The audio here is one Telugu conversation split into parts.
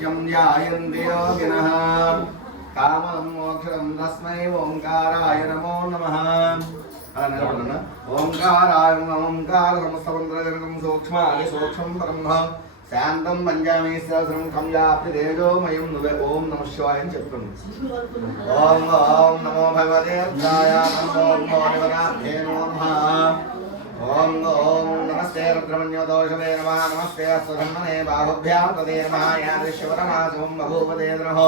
नित्यं ध्यायन्ति योगिनः कामं मोक्षं तस्मै ओंकाराय नमो नमः ओंकाराय ओंकार समस्तमन्त्रजनकं सूक्ष्मादि सूक्ष्मं ब्रह्म శాంతం పంచామి సహస్రం ఖంయాప్తి తేజోమయం నువ్వే ఓం నమ శివాయ అని చెప్తుంది. ఓం ఓం నమో భగవతే రుద్రాయ నమో భగవతే నమః. ఓం ఓం నమస్తే రుద్రమన్యోదోషమే నమః. నమస్తే అస్వధన్మనే బాహుభ్యాం తదే నమః. యాదృశ్యవరమాసం బహూపదే నమః.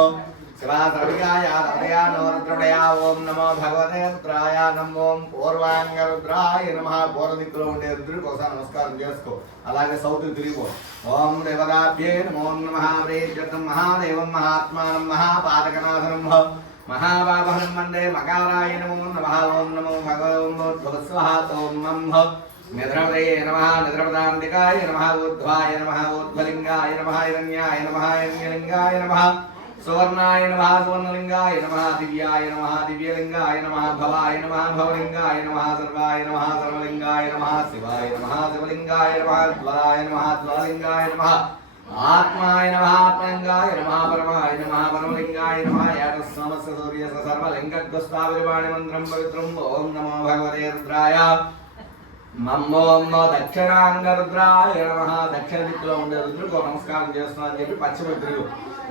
శివాసర్వికాయాదయా రుద్రమయా. ఓం నమో భగవతే రుద్రాయ నమో పూర్వాంగ రుద్రాయ నమః. పూర్వ దిక్కులో ఉండే రుద్రుడికి ఒకసారి నమస్కారం చేసుకో. అలాగే సౌత్ తిరిగిపో. ఓం దేవతాభ్యే నమో నమః. ప్రేజ్యతం మహాదేవం మహాత్మానం మహాపాతకనాథనం మహాబాబహనం వందే మకారాయ నమో నమః. ఓం నమో భగవద్భవస్వః. ఓం నమః నిద్రపదయే నమః. నిద్రపదాంతికాయ నమః. ఊర్ధ్వాయ నమః. ఊర్ధ్వలింగాయ నమః. హిరణ్యాయ నమః. హిరణ్యలింగాయ నమః. సువర్ణాయ నమః. సువర్ణలింగాయ నమః. దివ్యాయ నమః. దివ్యలింగాయ నమః. భవాయ నమః. భవలింగాయ నమః. సర్వాయ నమః. సర్వలింగాయ నమః. శివాయ నమః. శివలింగాయ నమః. జ్వలాయ నమః. జ్వలలింగాయ నమః. ఆత్మాయ నమః. ఆత్మలింగాయ నమః. పరమాయ నమః. పరమలింగాయ నమః. ఏకస్వామస్య సూర్యస్య సర్వలింగద్వస్తావిర్వాణి మంత్రం పవిత్రం. ఓం నమో భగవతే రుద్రాయ మమ్మోం దక్షిణాంగ రుద్రాయ నమః. దక్షిణ దిక్కులో ఉండే రుద్రుడికి నమస్కారం చేస్తున్నా అని చెప్పి పశ్చిమ రుద్రుడు.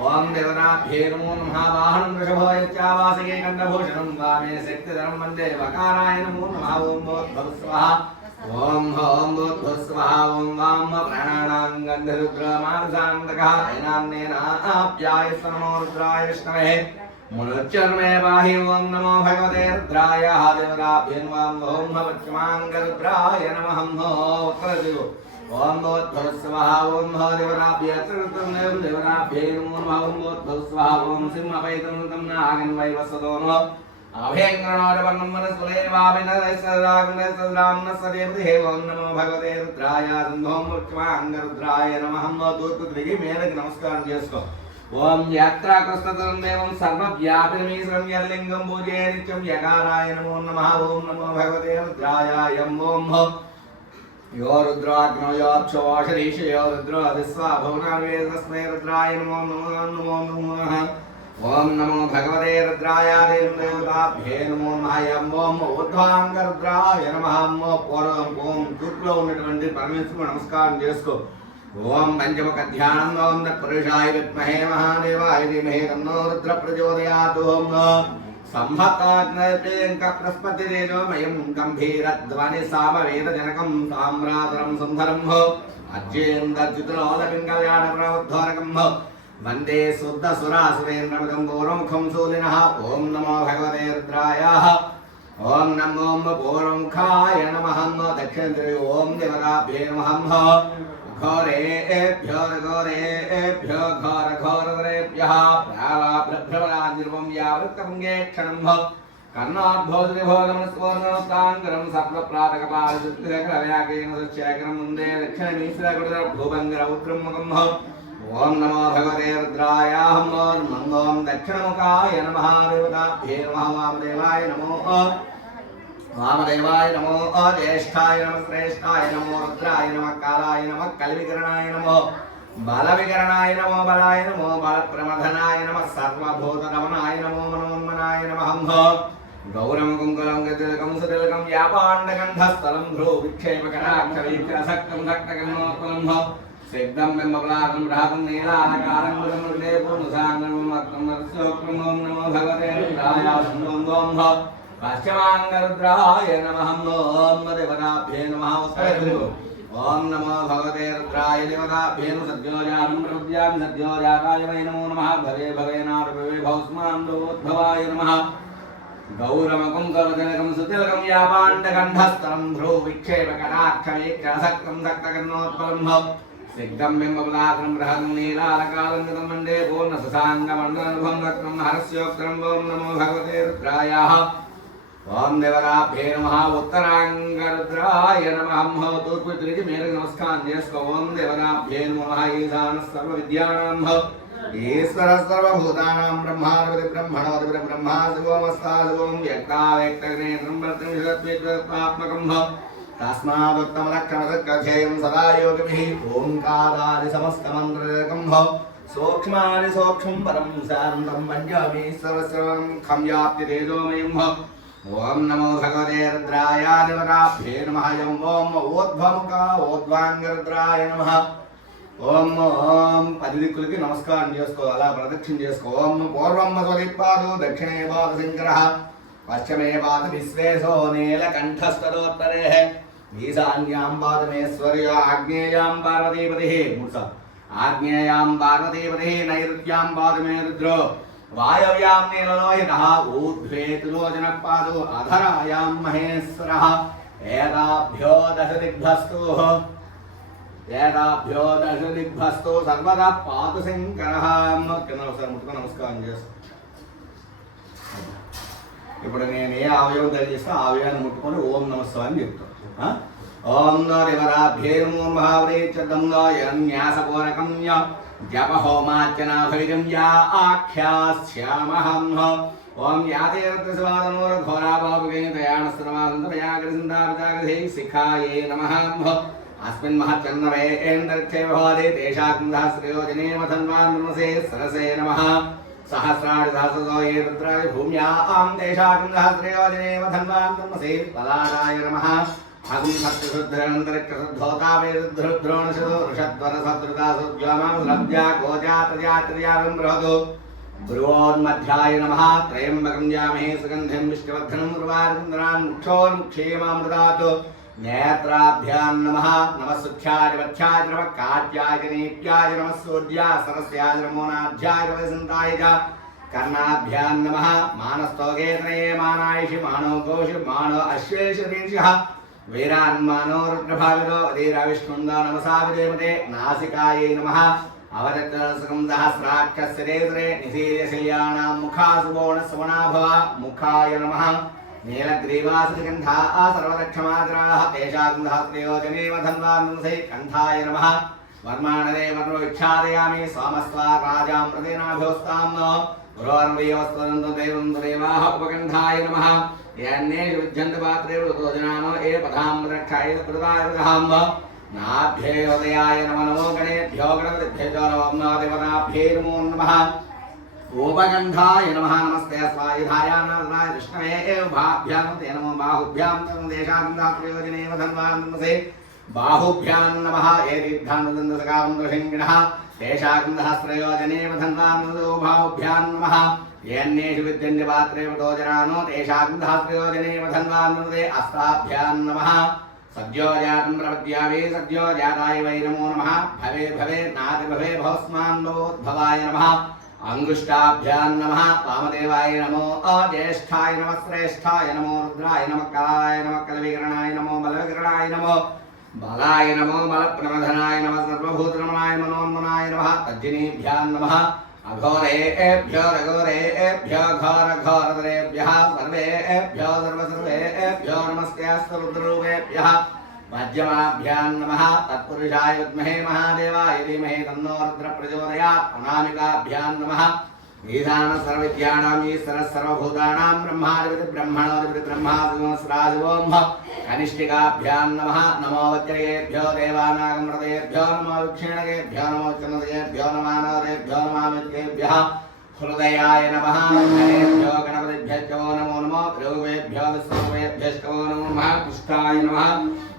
ఓం దేవతాభ్యే నమో నమః. వాహనం వృషభోయత్యావాసగే కంఠభూషణం వామే శక్తిధరం వందే వకారాయ నమో నమః. ఓం భూర్భువస్వః. ఓం ఓం భూర్భువస్వః. ఓం వాం ప్రాణానాం గంధరుద్రమానసాంతకః తైనాన్నేనాప్యాయస్వ నమో రుద్రాయ విష్ణవే మునుచ్చర్మే పాహి. ఓం నమో భగవతే రుద్రాయ దేవతాభ్యే నమః. ఓం పశ్చిమాంగ రుద్రాయ నమః. ఉత్తర దిగు. ఓం భూర్భువస్వః. ఓం దేవతాభ్యే దేవతాభ్యే నమో నమః. ఓం భూర్భువస్వః. ఓం సింహపైతం నాగన్ వైవస్వతో నమః. అభయంగణోరవర్ణం మనస్సులేవామినరాగ్నసదాగ్నసదేవతి. ఓం నమో భగవతే రుద్రాయ ఓం పశ్చిమాంగ రుద్రాయ నమః. తూర్పు తిరిగి మేరకు నమస్కారం చేసుకో. ఓం యాత్రాకృష్టం దేవం సర్వవ్యాపినమీశ్వరం యర్లింగం పూజే నిత్యం యకారాయ నమో నమః. ఓం నమో భగవతే రుద్రాయ ఓం యో రుద్రాగ్నో యోక్షోషరీష యో రుద్రో విశ్వభువనావేదస్మై రుద్రాయ నమో నమో నమః. ఓం నమో భగవతే రుద్రాయ దేవతాభ్యే నమో నమః. ఓం ఊర్ధ్వాంగ రుద్రాయ నమః. ఓం తూర్పులో ఉన్నటువంటి పరమేశ్వరుడు నమస్కారం చేసుకో. ఓం పంచముఖ ధ్యానం. ఓం తత్పురుషాయ విద్మహే మహాదేవాయ ధీమహి తన్నో రుద్ర ప్రచోదయాత్. ఓం సంభక్తాగ్నైక ప్రస్పతి తేజోమయం గంభీరధ్వని సామవేదజనకం సామ్రాతరం సుందరం అర్జేంద్రజితులోలపింగళ్యాణ ప్రవద్ధోరకం వందే శుద్ధ సురాసురేంద్రమదం గౌరముఖం శూలినః. ఓం నమో భగవతే రుద్రాయ. ఓం నమో గౌరముఖాయ నమః. దక్షిణేంద్రియ. ఓం దేవతాభ్యే నమః. ఘోరేభ్యో ఘోరేభ్యో ఘోర ఘోరధరేభ్యః ప్రాళాభ్రభ్రవరాజిర్వం యావృత్తపుంగే క్షణం కర్ణాద్భోజనిభోగమస్వర్ణోత్తాంగరం సప్తప్రాతకపాలశుద్ధిరవ్యాకేన సచ్చేకరం ముందే దక్షిణమీశ్వరగుడ భూభంగర ఉగ్రముఖం. ఓం నమో భగవతే రుద్రాయ. ఓం దక్షిణముఖాయ నమః. దేవతాభ్యే నమః. వామదేవాయ నమో వామదేవాయ నమో. జ్యేష్ఠాయ నమ శ్రేష్ఠాయ నమో. రుద్రాయ నమ కాలాయ నమ కల్వికరణాయ నమో. బలవికరణాయ నమో. బలాయ నమో. బలప్రమథనాయ నమ. సర్వభూతరమణాయ నమో. మనోన్మనాయ నమః. గౌరమకుంకులం గతిలకం సుతిలకం వ్యాపాండగంధస్థలం భ్రూ విక్షేపకటాక్షరీక్షసక్తం సక్తకర్ణోత్పలం సిద్ధం బింబప్లాకం రాగం నీలాకారం మృదే పూర్ణసాంగం అక్రం నరస్యోక్రం. ఓం నమో భగవతే రుద్రాయ ఓం పశ్చిమాంగ రుద్రాయ నమః. ఓం దేవతాభ్యే నమః. ఓం నమో భగవతే రుద్రాయ దేవతాభ్యే సద్యోజాతం ప్రవిద్యాం సద్యోజాతాయ వై నమో నమః. భవే భవేనార్భవే భవస్మాందోద్భవాయ నమః. గౌరమకుంకలజనకం సుతిలకం వ్యాపాండగంధస్థలం భ్రూ విక్షేపకటాక్షరీక్షసక్తం సక్తకర్ణోత్పలం సిద్ధం బింబప్లాకం బృహదం నీలాలకాలంకృతం వందే పూర్ణశశాంగమండలనుభం రత్నం హరస్యోక్తం. ఓం నమో భగవతే రుద్రాయ. ఓం దేవతాభ్యే నమః. ఉత్తరాంగ రుద్రాయ నమః. తూర్పు తిరిగి మేరకు నమస్కారం చేసుకో. ఓం దేవతాభ్యే నమః. ఈశానః సర్వవిద్యానాం ఈశ్వర సర్వభూతానాం బ్రహ్మాధిపతి బ్రహ్మణోధిపతి బ్రహ్మా శివోమస్తా శివం వ్యక్తావ్యక్తనేత్రం ప్రత్యక్షాత్మకం తస్మాదుత్తమలక్షణసత్కచేయం సదా యోగిభిః. ఓంకారాది సమస్తమంత్రకం సూక్ష్మాని సూక్ష్మం పరం శాంతం పంజామి సర్వశ్రవణం ఖం వ్యాప్తి తేజోమయం ఓం నమో భగవతే రుద్రాయ దేవతాభ్యే నమః ఓం ఊర్ధ్వముఖ ఊర్ధ్వాంగరుద్రాయ నమః ఓం ఓం 10 దిక్కులకి నమస్కారం చేసుకో అలా ప్రదక్షిణ చేసుకో ఓం పూర్వం స్వరిపాదు దక్షిణే పాద శంకరః పశ్చిమే పాద విశ్వేశో నీలకంఠస్తరోత్తరే ఈశాన్యాం పాదమేశ్వర్య ఆగ్నేయాం పార్వతీపతిః మూర్త ఆగ్నేయాం పార్వతీపతిః నైరుత్యాం పాదమే రుద్రో వాయవ్యాం నీలలోహితః ఊర్ధ్వే త్రిలోచనః పాదో అధరాయాం మహేశ్వరః ఏతాభ్యో దశ దిగ్భస్తు సర్వదా పాతు శంకరః. ముట్టుకొని నమస్కారం చేస్తాను. ఇప్పుడు నేను ఏ అవయవం తెలియజేస్తా ఆ అవయవాన్ని ముట్టుకొని ఓం నమస్కారం అని చెప్తాను. ఓం నరివరాభ్యే నమో భావరేచందోన్యాసపూరకం జప హోమార్చనాభైరం యా ఆఖ్యాస్యామహం ఓం యాదేరత్రిశవాదనోరఘోరాభావగేనయానస్తనమాసంతరయాగరిసిందాపితాగధే శిఖాయే నమః అస్మిన్ మహచ్చంద్రవే తేషాకం సహస్రయోజనే మధన్వాన్మసే సరసే నమః సహస్రాణి సహస్రతో ఏ రుద్రాయ భూమ్యాం తేషాకం సహస్రయోజనే మధన్వాన్మసే పలారాయ నమః అగుం సత్యశుద్ధరంతరిక్షశుద్ధోతావేరుద్రోణశదో ఋషద్వరసద్రుతాసుద్వ్యామాంస్రద్యా గోజాతజాత్రయాగం బృహదో భ్రువోన్మధ్యాయ నమః త్రయంబకం జామహే సుగంధిం విష్ణువర్ధనం ఉర్వారుంద్రాన్ ముక్షోన్ముక్షేమామృతాత్ నేత్రాభ్యాం నమః నమస్సుఖ్యాయ వధ్యాయ నమః కాట్యాయ నేత్యాయ నమః సూర్యా సరస్యాయ నమో నాధ్యాయ వసంతాయ చ కర్ణాభ్యాం నమః మానస్తోగేతనయే మానాయిషి మానో గోషి మానో అశ్వేషు రీషః వీరాన్మానో రుద్రభావితో అధీరావిష్ణుందా నమసా విదేవతే నాసికాయై నమః అవరత్నసుకం సహస్రాక్షశరేశ్వరే నిశీయశయ్యానాం ముఖాసుబోణసుమనాభవ ముఖాయ నమః నీలగ్రీవాసుగంధా సర్వదక్షమాద్రాః తేషాం సహస్రయోజనే వధన్వాన్సై కంఠాయ నమః వర్మాణదే వర్ణో విక్షాదయామి సోమస్వా రాజామృతేనాభ్యోస్తాం పురోర్వీయవస్వనందేవాః ఉపకంఠాయ నమః యాన్నేషు విద్యంత పాత్రే వృతోజనానో ఏ పదాం రక్షాయ కృతాయ విదహాం నాభ్యేయోదయాయ నమో నమో గణేభ్యో గణపతిభ్యో నమో దేవతాభ్యే నమో నమః ఉపగంధాయ నమః నమస్తే స్వాయుధాయానాయ విష్ణవే భాభ్యాం తే నమో బాహుభ్యాం దేశాం దాత్రయోజనే వధన్వాన్మసే బాహుభ్యాం నమః ఏ దీర్ఘానుదందసకాం దృశంగిణః తేషాం సహస్రయోజనే వధన్వాన్మసో బాహుభ్యాం నమః ఏన్నేషు విద్యంతి పాత్రే వృతోజనానో తేషాం సహస్రయోజనే వధన్వాన్మసే అస్తాభ్యాం నమః సద్యో జాతం ప్రపద్యామి సద్యో జాతాయ వై నమో నమః భవే భవే నాది భవే భవస్మాన్ భవోద్భవాయ నమః అంగుష్టాభ్యాం నమః వామదేవాయ నమో జ్యేష్ఠాయ నమః శ్రేష్ఠాయ నమో రుద్రాయ నమః కలాయ నమః కలవికరణాయ నమో బలవికరణాయ నమో బలాయ నమో బలప్రమధనాయ నమః సర్వభూతరమణాయ మనోన్మనాయ నమః తజ్జినీభ్యాం నమః అఘోరేభ్యో రఘోరేభ్యో ఘోరఘోరతరేభ్యః సర్వేభ్యో సర్వసర్వేభ్యో నమస్కాస్తు రుద్రరూపేభ్యః మధ్యమాభ్యాం నమః తత్పురుషాయ విద్మహే మహాదేవాయ ధీమహి తన్నో రుద్ర ప్రచోదయాత్ అనామికాభ్యాం నమః ఈశాన సర్వవిద్యానాం ఈశ్వరః సర్వభూతానాం బ్రహ్మాధిపతి బ్రహ్మణోధిపతి బ్రహ్మాదిగోస్రాజివోం కనిష్ఠికాభ్యాం నమః నమో వజ్రయేభ్యో దేవానాగమృతయేభ్యో నమో విక్షీణకేభ్యో నమో చంద్రయేభ్యో నమానోదేభ్యో నమామిత్యేభ్యః హృదయాయ నమః గణేభ్యో గణపతిభ్యశ్చ నమో నమో ధ్రువేభ్యో విశ్వవేభ్యశ్చ నమో నమః పుష్టాయ నమః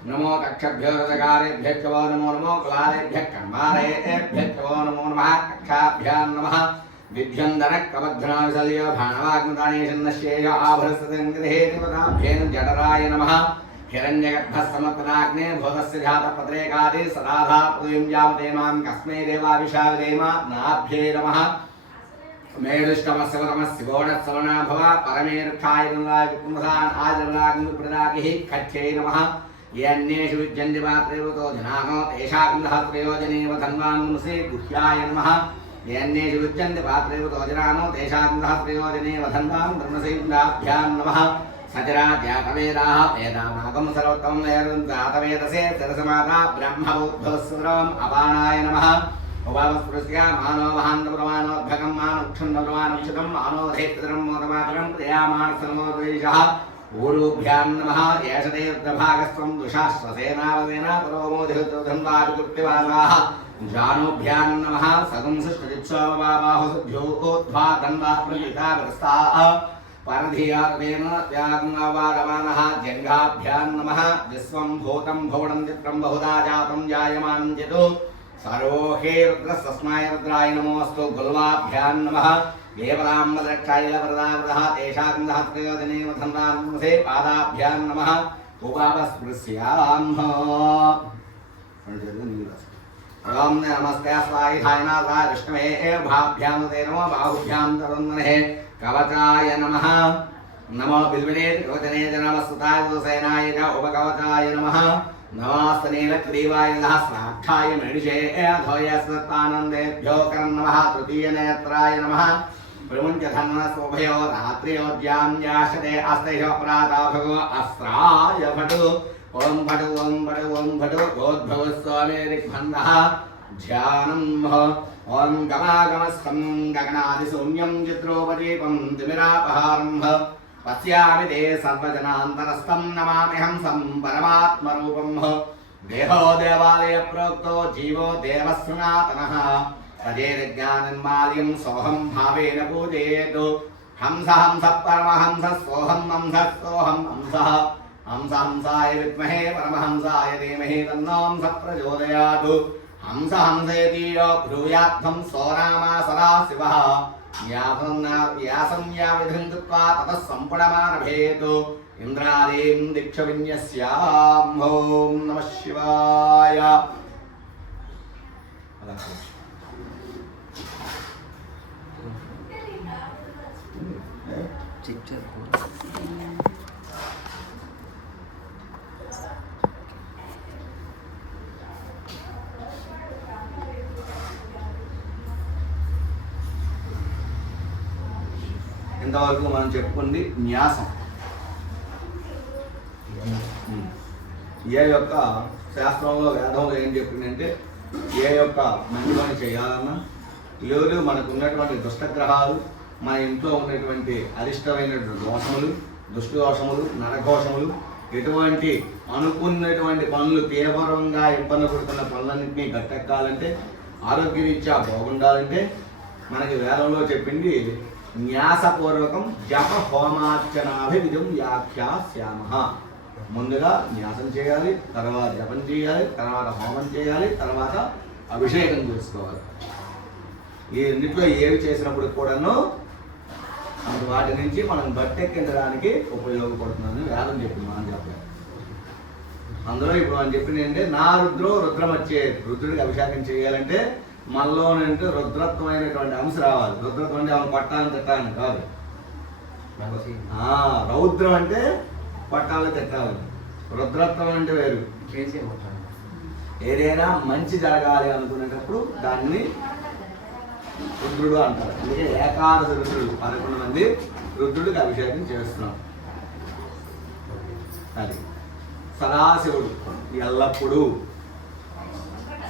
నమో కక్షభ్యో రథకారేభ్యశ్చ నమో నమో కులాలేభ్యః కర్మారేభ్యశ్చ నమో నమః కక్షాభ్యాం నమః విద్యంధన కవధ్నావిశల్యో భానవాగ్నితానేశన్నశ్యేయ ఆభరసంగ్రహేతిపదాభ్యేన జఠరాయ నమః హిరణ్యగర్భస్సమపదాగ్నే భూతస్య జాతపత్రేకాది సదాధా పృథివీం యావదేమాం కస్మై దేవావిషావిదేమ నాభ్యే నమః మేడుష్టమస్యవతమస్యగోణత్సవనా భవ పరమేరుక్షాయనులాగిపుంసాన్ ఆదిర్లాగ్నిప్రదాగిః ఖచ్ఛే నమః యన్నేషు విద్యంతి పాత్రేవతో జనానో తేషాం సహస్రయోజనేవ ధన్వాన్ముసే గుహ్యాయ నమః యన్నేషు విద్యంతి పాత్రేవతో జనానో తేషాం సహస్రయోజనేవ ధన్వాన్ముసే నమః సచరాజ్యాతవేదాః వేదానాగం సర్వోత్తమం జాతవేదసే సరసమాతా బ్రహ్మబోద్ధవస్సురం అపానాయ నమః ఉపావస్పృశ్య మానో మహాంతపురమానోద్భగం మానుక్షున్నపురమానుక్షితం మానోధేత్తరం మోదమాతరం ప్రయామానసనమోద్వేషః ఊరుభ్యాం నమః ఏషతే రుద్రభాగస్వం దుషాశ్వసేనావసేనా పరోమోధిహృద్వాసాః జానుభ్యాం నమః సగంసృష్టిత్సోమబాహుభ్యోద్ధ్వా ధన్వా ప్రయుతాగస్తాః పరధియార్వేణ త్యాగంగావారమానః జంఘాభ్యాం నమః విశ్వం భూతం భువనం చిత్రం బహుదా జాతం జాయమానం చితు సర్వోహే రుద్రస్తస్మై రుద్రాయ నమోऽस्तु గుల్వాభ్యాం నమః దేవరాంబద్రక్షాయలవరదావృతః తేషాం సహస్రయోజనే వధన్వాన్మసే పాదాభ్యాం నమః ఉపాపస్పృశ్యామః. ఓం నమస్తే స్వాయిధాయనాథాయ విష్ణవే భాభ్యాం తే నమో బాహుభ్యాం తరున్మనే కవచాయ నమః. నమో బిల్వినే కవచనే నమస్తుతాయ సేనాయ చ ఉపకవచాయ నమః. నమస్తనీలగ్రీవాయ సహస్రాక్షాయ మణిషే అధోయస్తానందేభ్యో కర్ణమః. తృతీయ నేత్రాయ నమః. ప్రముంచధన్వస్వభయో రాత్రియోజ్యాం యాశతే అస్తయో ప్రాతాభగో అస్త్రాయ భటు. ఓం భటు ఓం భటు ఓం భటు గోద్భవస్వామి దిగ్బంధః ధ్యానం. ఓం గమాగమస్థం గగనాదిశూన్యం చిత్రోపదీపం తిమిరాపహారం పశ్యామి తే సర్వజనాంతరస్థం నమామ్యహంసం పరమాత్మరూపం. దేహో దేవాలయ ప్రోక్తో జీవో దేవः సనాతనः. తదేజ్ఞానన్మాల్యం సోహం భావేన పూజయేత్. హంస హంస పరమహంస సోహం హంస సోహం హంసః. హంస హంసాయ విద్మహే పరమహంసాయ ధీమహి తన్నో హంస ప్రచోదయాత్. హంస హంసేతి యో బ్రూయాత్థం సో నామ సదా శివః. వ్యాసం యావిధం కృత్వా తతః సంపుడమారభేత్. ఇంద్రాదీం దీక్ష విన్యస్యాం. ఓం నమః శివాయ. ఇంతవరకు మనం చెప్పుకుంది న్యాసం. ఏ యొక్క శాస్త్రంలో వేదంలో ఏం చెప్పిందంటే ఏ యొక్క మంచి పని చేయాలన్నా లేదు మనకు ఉన్నటువంటి దుష్టగ్రహాలు మన ఇంట్లో ఉన్నటువంటి అరిష్టమైనటువంటి దోషములు దుష్టు దోషములు నరఘోషములు ఎటువంటి అనుకున్నటువంటి పనులు తీవ్రంగా ఇబ్బంది పడుతున్న పనులన్నింటినీ గట్టెక్కాలంటే ఆరోగ్యరీత్యా బాగుండాలంటే మనకి వేదంలో చెప్పింది న్యాసపూర్వకం జప హోమార్చనాభివిధం వ్యాఖ్యాస్యామః. ముందుగా న్యాసం చేయాలి, తర్వాత జపం చేయాలి, తర్వాత హోమం చేయాలి, తర్వాత అభిషేకం చేసుకోవాలి. ఈ రెండిట్లో ఏవి చేసినప్పుడు కూడాను వాటి నుంచి మనం గట్టెక్కించడానికి ఉపయోగపడుతుందని వేదం చెప్పింది, మనం చెప్పలేదు. అందులో ఇప్పుడు మనం చెప్పింది ఏంటంటే నా రుద్రో రుద్రమచ్చే. రుద్రుడికి అభిషేకం చేయాలంటే మనలో నుండి రుద్రత్వమైనటువంటి అంశ రావాలి. రుద్రత్వం అంటే ఆమె పట్టాలని తిట్టాలని కాదు. రౌద్రం అంటే పట్టాలని తిట్టాలని, రుద్రత్వం అంటే వేరు. ఏదైనా మంచి జరగాలి అనుకునేటప్పుడు దాన్ని రుద్రుడు అంటారు. అందుకే ఏకాదశ రుద్రుడు 11 మంది రుద్రుడికి అభిషేకం చేస్తున్నాం. అది సదాశివుడు ఎల్లప్పుడూ.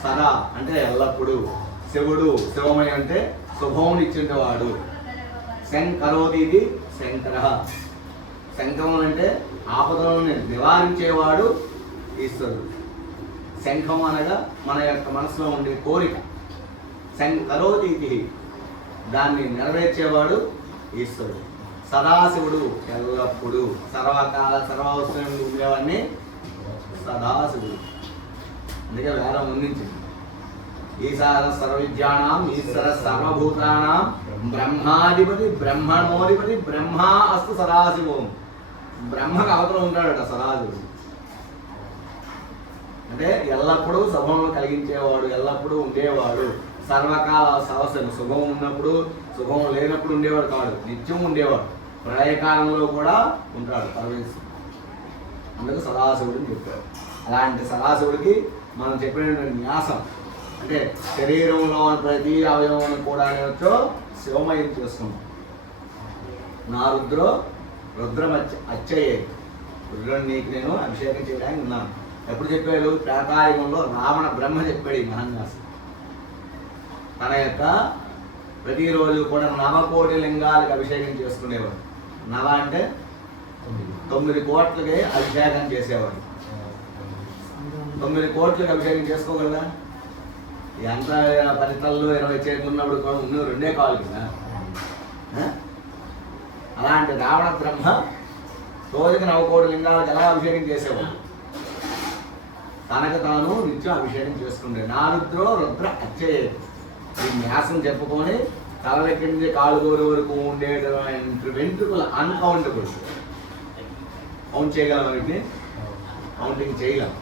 సదా అంటే ఎల్లప్పుడూ. శివుడు శివమయ అంటే శుభం ఇచ్చేవాడు. శంకరోదీది శంకర. శంఖం అంటే ఆపదలను నివారించేవాడు ఈశ్వరుడు. శంఖం అనగా మన యొక్క మనసులో ఉండే కోరిక. శంకరోదీతి దాన్ని నెరవేర్చేవాడు ఈశ్వరుడు. సదాశివుడు ఎల్లప్పుడూ సర్వకాల సర్వవసరంలో ఉండేవాడిని సదాశివుడు. అందుకే వేదం అందించింది ఈశాన సర్వవిద్యానాం ఈశ్వర సర్వభూతానాం బ్రహ్మాధిపతి బ్రహ్మణోధిపతి బ్రహ్మా అస్తు సదాశివం. బ్రహ్మకు అవతల ఉంటాడట సదాశివుడు. అంటే ఎల్లప్పుడూ శుభములు కలిగించేవాడు, ఎల్లప్పుడూ ఉండేవాడు. సర్వకాల సమస్యలు శుభం ఉన్నప్పుడు శుభం లేనప్పుడు ఉండేవాడు కాదు, నిత్యం ఉండేవాడు. ప్రళయకాలంలో కూడా ఉంటాడు పరమేశ్వరుడు. అందుకు సదాశివుడు అని చెప్పారు. అలాంటి సదాశివుడికి మనం చెప్పినటువంటి న్యాసం అంటే శరీరంలో ప్రతి అవయవం కూడా శివమయం చేసుకున్నాం. నా రుద్రో రుద్రం అచ్చయ్యే. రుద్రుడు నీకు నేను అభిషేకం చేయడానికి ఉన్నాను. ఎప్పుడు చెప్పాడు? త్రేతాయుగంలో రావణ బ్రహ్మ చెప్పాడు ఈ మహాన్యాసం. తన యొక్క ప్రతిరోజు కూడా 9 కోటి లింగాలకు అభిషేకం చేసుకునేవాడు. నవ అంటే 9 కోట్లకి అభిషేకం చేసేవాడు. 9 కోట్లకి అభిషేకం చేసుకోగలరా? ఎంత 10 తలలు 20 చేతులు ఉన్నప్పుడు కూడా ఉన్న 2 కాళ్ళు కదా. అలాంటి రావణ బ్రహ్మ రోజుకి 9 కోట్ల లింగాలకు ఎలా అభిషేకం చేసేవాడు? తనకు తాను నిత్యం అభిషేకం చేసుకుంటే నారుద్రో రుద్ర అచ్చే ఈ న్యాసం చెప్పుకొని తలలెక్కడి నుంచి కాలుగోరు వరకు ఉండేటువంటి వెంట్రుకలు అన్కౌంటబుల్. కౌంట్ చేయగలం వీటిని, కౌంటింగ్ చేయగలం.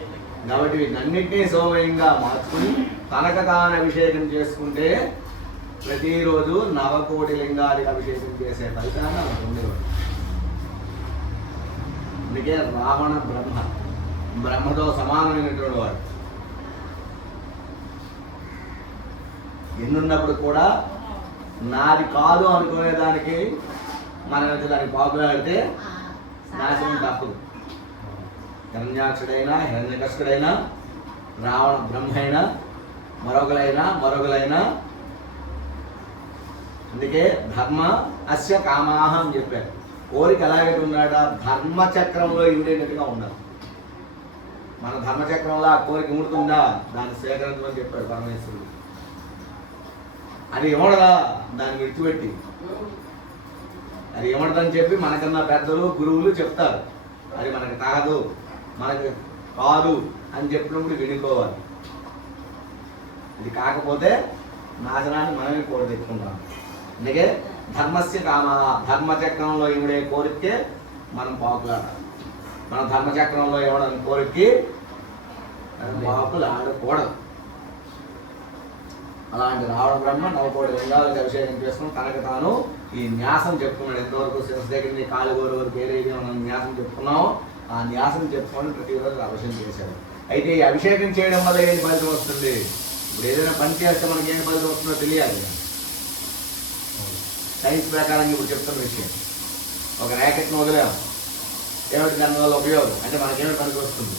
కాబట్టి వీటన్నిటినీ సౌమ్యంగా మార్చుకుని తనకు తాను అభిషేకం చేసుకుంటే ప్రతిరోజు 9 కోటి లింగాలకు అభిషేకం చేసే ఫలితాన్ని మనకు ఉండేవాడు. అందుకే రావణ బ్రహ్మ, బ్రహ్మతో సమానమైనటువంటి వాడు. ఎన్నున్నప్పుడు కూడా నాది కాదు అనుకునేదానికి మన దానికి పాపులాడితే నాశనం తప్పదు. హిరణ్యాక్షుడైనా హిరణ్యకృష్ణుడైనా రావణ బ్రహ్మ అయినా మరొకలైనా అందుకే ధర్మ అస్య కామాహ అని చెప్పారు. కోరిక ఎలాగైతే ఉన్నాడ ధర్మచక్రంలో ఉండేటట్టుగా ఉన్నారు. మన ధర్మచక్రంలో ఆ కోరిక ముడుతుందా దాన్ని సేకరించమని చెప్పాడు పరమేశ్వరుడు. అది ఇవ్వడదా దాన్ని విడిచిపెట్టి, అది ఇవ్వడదని చెప్పి మనకన్నా పెద్దలు గురువులు చెప్తారు. అది మనకి తాగదు మనకి కాదు అని చెప్పినప్పుడు వినుకోవాలి. ఇది కాకపోతే నాశనాన్ని మనమే కోరి తెచ్చుకుంటాం. అందుకే ధర్మస్య కామ, ధర్మచక్రంలో ఇవిడే కోరికే మనం పాకులాడాలి. మన ధర్మచక్రంలో ఇవ్వడం కోరికకి పాకులు ఆడకూడదు. అలాంటి రావణ బ్రహ్మ 9 కోటి లింగాలకు అభిషేకం చేసుకుని తనకు తాను ఈ న్యాసం చెప్పుకున్నాడు. ఎంతవరకు శిరస్సు దగ్గర నుంచి కాలుగోరు వరకు ఏదైతే మనం న్యాసం చెప్పుకున్నామో ఆ న్యాసం చెప్పుకొని ప్రతిరోజు అభిషేకం చేశాడు. అయితే ఈ అభిషేకం చేయడం వల్ల ఏంటి ఫలితం వస్తుంది? ఇప్పుడు ఏదైనా పని చేస్తే మనకి ఏం ఫలితం వస్తుందో తెలియాలి. సైన్స్ ప్రకారంగా ఇప్పుడు చెప్తున్న విషయం, ఒక ర్యాకెట్ను వదిలేము, ఏమిటి దానివల్ల ఉపయోగం అంటే మనకేమిటి పనికి వస్తుంది.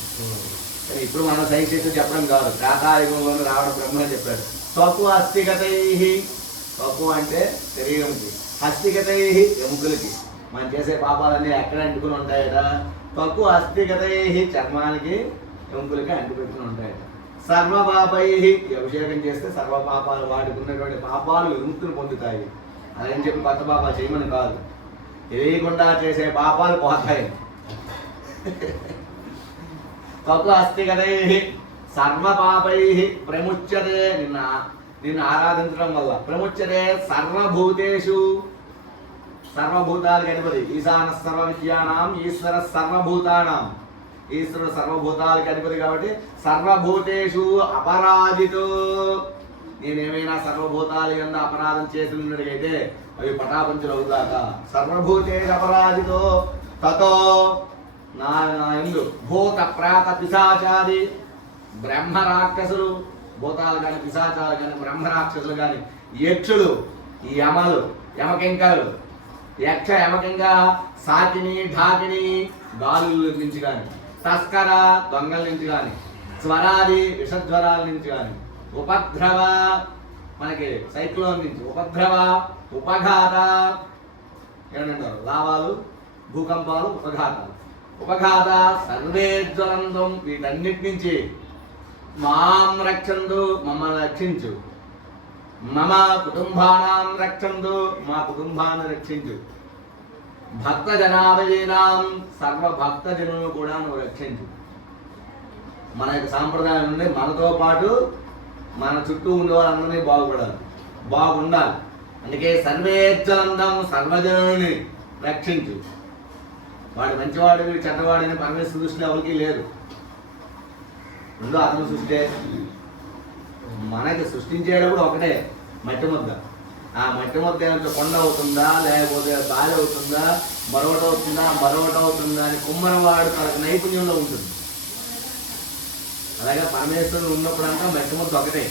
కానీ ఇప్పుడు మనం సైన్స్ చేసి చెప్పడం కాదు, ప్రాతాయుగంలోనే రావడం బ్రహ్మ చెప్పాడు. తక్కువ హస్తిగతై, తక్కువ అంటే శరీరంకి, హస్తిగతై ఎముకలకి. మనం చేసే పాపాలన్నీ ఎక్కడ అంటుకుని ఉంటాయట? తక్కువ హస్తిగతై చర్మానికి ఎముకలకి అంటుపెట్టుకుని ఉంటాయట. సర్వపాపై అభిషేకం చేస్తే సర్వ పాపాలు, వాటికి ఉన్నటువంటి పాపాలు విముక్తిని పొందుతాయి. అదని చెప్పి కొత్త పాపాలు చేయమని కాదు, తెలియకుండా చేసే పాపాలు పోతాయి. తక్కువ హస్తిగతై సర్వపాపై ప్రముచ్యతే, నిన్ను ఆరాధించడం వల్ల ప్రముచ్యతే సర్వభూతేషు, సర్వభూతాలకు అధిపతి. ఈశాన సర్వ విద్యానాం ఈశ్వర సర్వభూతానాం, ఈశ్వరుడు సర్వభూతాలకు అధిపతి కాబట్టి సర్వభూతేషు అపరాజితో. నేనేమైనా సర్వభూతాలు యందు అపరాధం చేసి ఉన్నట్టుగైతే అవి పటాపంచులు అవుతాక. సర్వభూతేషు అపరాజితో తతో నా యందు భూత ప్రాత పిశాచాది బ్రహ్మ రాక్షసులు, భూతాలు కానీ పిశాచాలు కానీ బ్రహ్మ రాక్షసులు కానీ యక్షులు, ఈ యమలు యమకింకలు, యక్ష యమకింక సాకిని ఢాకిని గాలుల నుంచి కానీ, తస్కర దొంగల నుంచి కానీ, స్వరాది విషజ్వరాల నుంచి కానీ, ఉపద్రవ మనకి సైక్లోన్ నుంచి, ఉపద్రవ ఉపఘాత ఏమంటారు లావాలు భూకంపాలు ఉపఘాతాలు, ఉపఘాత సర్వే జ్వలంతం, వీటన్నిటి నుంచి మాం రక్షందు మమ్మల్ని రక్షించు, మమ కుటుంబానాం రక్షందు మా కుటుంబాన్ని రక్షించు, భక్త జనాభయనాం సర్వ భక్త జనులను కూడా నువ్వు రక్షించు. మన యొక్క సాంప్రదాయం నుండి మనతో పాటు మన చుట్టూ ఉండే వాళ్ళందరినీ బాగుండాలి. అందుకే సర్వేజ్వలందం సర్వజనుని రక్షించు. వాడు మంచివాడు వీడు చెడ్డవాడని పరమేశ్వర దృష్టిలో ఎవరికి లేదు. ముందు అతను సృష్టి, మనకి సృష్టించేటప్పుడు ఒకటే మట్టి ముద్ద. ఆ మట్టి ముద్ద ఏమంటే కొండ అవుతుందా లేకపోతే బాలి అవుతుందా మరొకటి అవుతుందా అని కుమ్మరవాడు తనకు నైపుణ్యంలో ఉంటుంది. అలాగే పరమేశ్వరుడు ఉన్నప్పుడంతా మట్టి ముద్ద ఒకటే.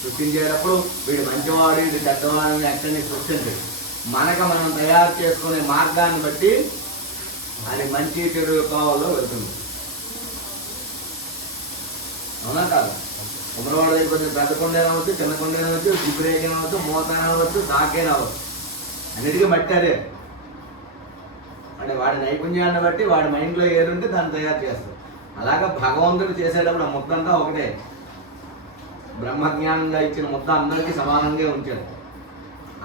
సృష్టించేటప్పుడు వీడు మంచివాడు వీడు చెడ్డవాడని ఎక్కడిని సృష్టించడు. మనం తయారు చేసుకునే మార్గాన్ని బట్టి అది మంచి చెడు కావాలో వెళ్తుంది. అవునా కాదు? కుమ్మరవాడ దగ్గర కొంచెం పెద్ద కొండైనా అవ్వచ్చు, చిన్న కొండైనా అవ్వచ్చు, జిబ్బురేకైనా అవ్వచ్చు, మోతైనా అవ్వచ్చు, దాకైనా అవ్వచ్చు, అన్నిటికీ మట్టి అదే. అంటే వాడి నైపుణ్యాన్ని బట్టి వాడి మైండ్లో ఏది ఉంటే దాన్ని తయారు చేస్తాడు. అలాగా భగవంతుడు చేసేటప్పుడు ఆ ముద్ద అంతా ఒకటే, బ్రహ్మజ్ఞానంగా ఇచ్చిన ముద్ద అందరికీ సమానంగా ఉంచాడు.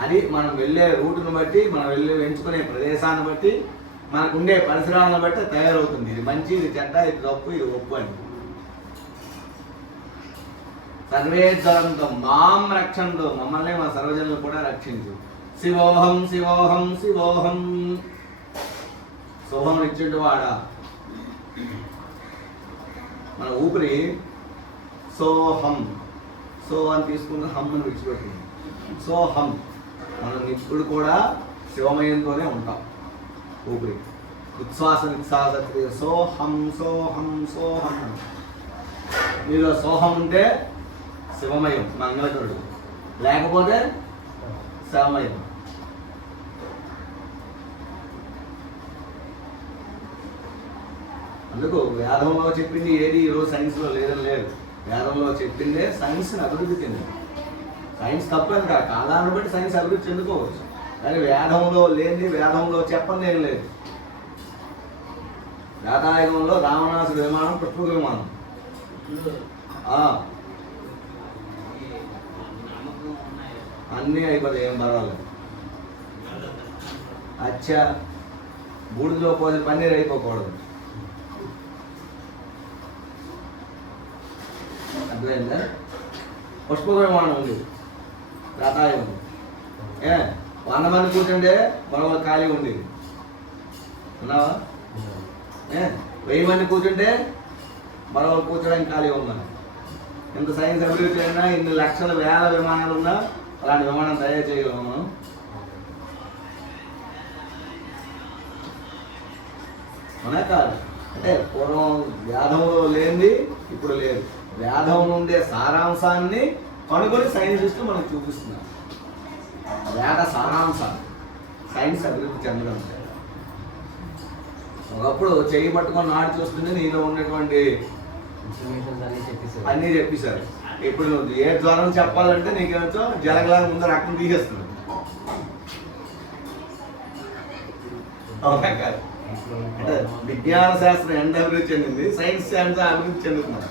అది మనం వెళ్ళే రూటును బట్టి, మనం ఎంచుకునే ప్రదేశాన్ని బట్టి, మనకు ఉండే పరిసరాలను బట్టి తయారవుతుంది. ఇది మంచి, ఇది చెడ్డ, ఇది తప్పు, ఇది ఒప్పు అని. సర్వే జ్వరంతం మాం రక్షంతో, మమ్మల్ని మా సర్వజనులు కూడా రక్షించు. శివోహం శివోహం శివోహం. శోహం ఇచ్చిండు వాడా. మన ఊపిరి సోహం, సో అని తీసుకున్న హమ్ని విడిచిపెట్టింది. సోహం. మనం ఇప్పుడు కూడా శివమయంతోనే ఉంటాం. ఊపిరి ఉచ్ఛ్వాస నిశ్వాస సోహం సోహం సోహం. మీలో సోహం ఉంటే శివమయం మంగళకరుడు, లేకపోతే శవమయం. అందుకు వేదంలో చెప్పింది ఏది ఈరోజు సైన్స్లో లేదని లేదు. వేదంలో చెప్పిందే సైన్స్ని అభివృద్ధి చెందింది. సైన్స్ తప్పని కాదు, కాలాన్ని బట్టి సైన్స్ అభివృద్ధి చెందుకోవచ్చు. కానీ వేదంలో లేనిది, వేదంలో చెప్పని ఏం లేదు. వేదాయుగంలో రావణాసుడి విమానం పుష్పక విమానం. అన్నీ అయిపోతాయి, ఏం పర్వాలేదు. అచ్చా బూడిదలో పోతే పన్నీర్ అయిపోకూడదు. అర్థమైందా? పుష్పక విమానం ఉంది, రాతాయుగం. 100 మంది కూర్చుంటే మరొక ఖాళీ ఉండేది. ఉన్నావా? 1000 మంది కూర్చుంటే మరొక కూర్చోడానికి ఖాళీ ఉన్నాను. ఇంత సైన్స్ అభివృద్ధి అయినా, ఇన్ని లక్షల వేల విమానాలు ఉన్నా అలాంటి విమానం తయారు చేయగలము మనం. అవునా కాదు? అంటే పూర్వం వేదంలో లేనిది ఇప్పుడు లేదు. వేదం ఉండే సారాంశాన్ని కనుగొని సైంటిస్టులు మనకు చూపిస్తున్నారు. వేద సారాంశాన్ని సైన్స్ అభివృద్ధి చెందడం. ఒకప్పుడు చేయి పట్టుకొని నాడు చూస్తుంటే నీలో ఉన్నటువంటి అన్నీ చెప్పేశారు. ఇప్పుడు నువ్వు ఏ జ్వరం చెప్పాలంటే నీకేమో జలగలాగా ముందు రక్తం తీసేస్తుంది. అవునా కాదు? అంటే విజ్ఞాన శాస్త్రం ఎంత అభివృద్ధి చెందింది, సైన్స్ ఎంత అభివృద్ధి చెందుతున్నారు.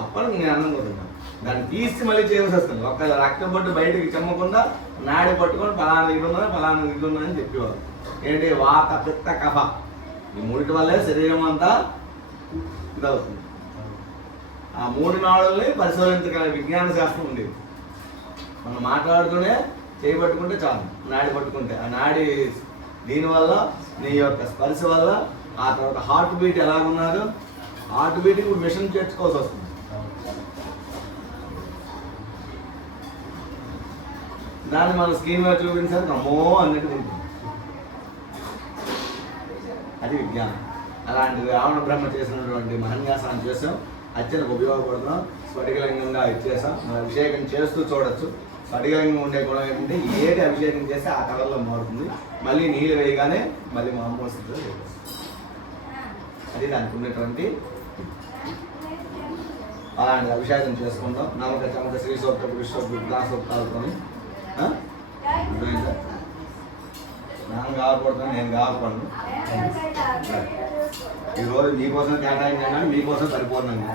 అప్పుడు నేను ఆనందపడుతున్నాను. దాన్ని తీసి మళ్ళీ చేయవలసి వస్తుంది. ఒక రక్తం పట్టు బయటకి చెమ్మకుండా నాడి పట్టుకొని పలానా ఇది ఉన్నా పలానా ఇది ఉన్నా అని చెప్పేవారు. ఏంటి? వాత పిత్త కఫ, ఈ మూడిటి వల్లే శరీరం అంతా ఇదవుతుంది. ఆ 3 నాడుల్ని పరిశోధించగల విజ్ఞాన శాస్త్రం ఉండేది. మనం మాట్లాడుతూనే చేయబట్టుకుంటే చాలు, నాడి పట్టుకుంటే ఆ నాడి దీనివల్ల, నీ యొక్క స్పర్శ వల్ల, ఆ తర్వాత హార్ట్ బీట్ ఎలాగున్నదో హార్ట్ బీట్కి ఇప్పుడు మిషన్ చేర్చుకోవాల్సి వస్తుంది. దాన్ని మనం స్క్రీన్ మీద చూపించాలి, అమ్మో అన్నట్టు ఉంటుంది. అది విజ్ఞానం. అలాంటిది రావణ బ్రహ్మ చేసినటువంటి మహన్యాసాన్ని చేసాం, అత్యంత ఉపయోగపడుతున్నాం. స్ఫటికలింగంగా ఇచ్చేసాం. మనం అభిషేకం చేస్తూ చూడొచ్చు. స్ఫటికలింగం ఉండే గుణం ఏంటంటే ఏది అభిషేకం చేస్తే ఆ కలర్లో మారుతుంది. మళ్ళీ నీళ్ళు వేయగానే మళ్ళీ మామూలు స్థితిలో వేయాలి. అది దానికి ఉన్నటువంటి అలాంటి అభిషేకం చేసుకుంటాం. నమ్మక చమక శ్రీ సూక్త పురుషోక్త దాసోక్తాలతో అర్థమైందా? నాకు కావకూడదు, నేను కావకూడదు. ఈరోజు మీకోసం కేటాయించాను కానీ మీకోసం పరిపూర్ణంగా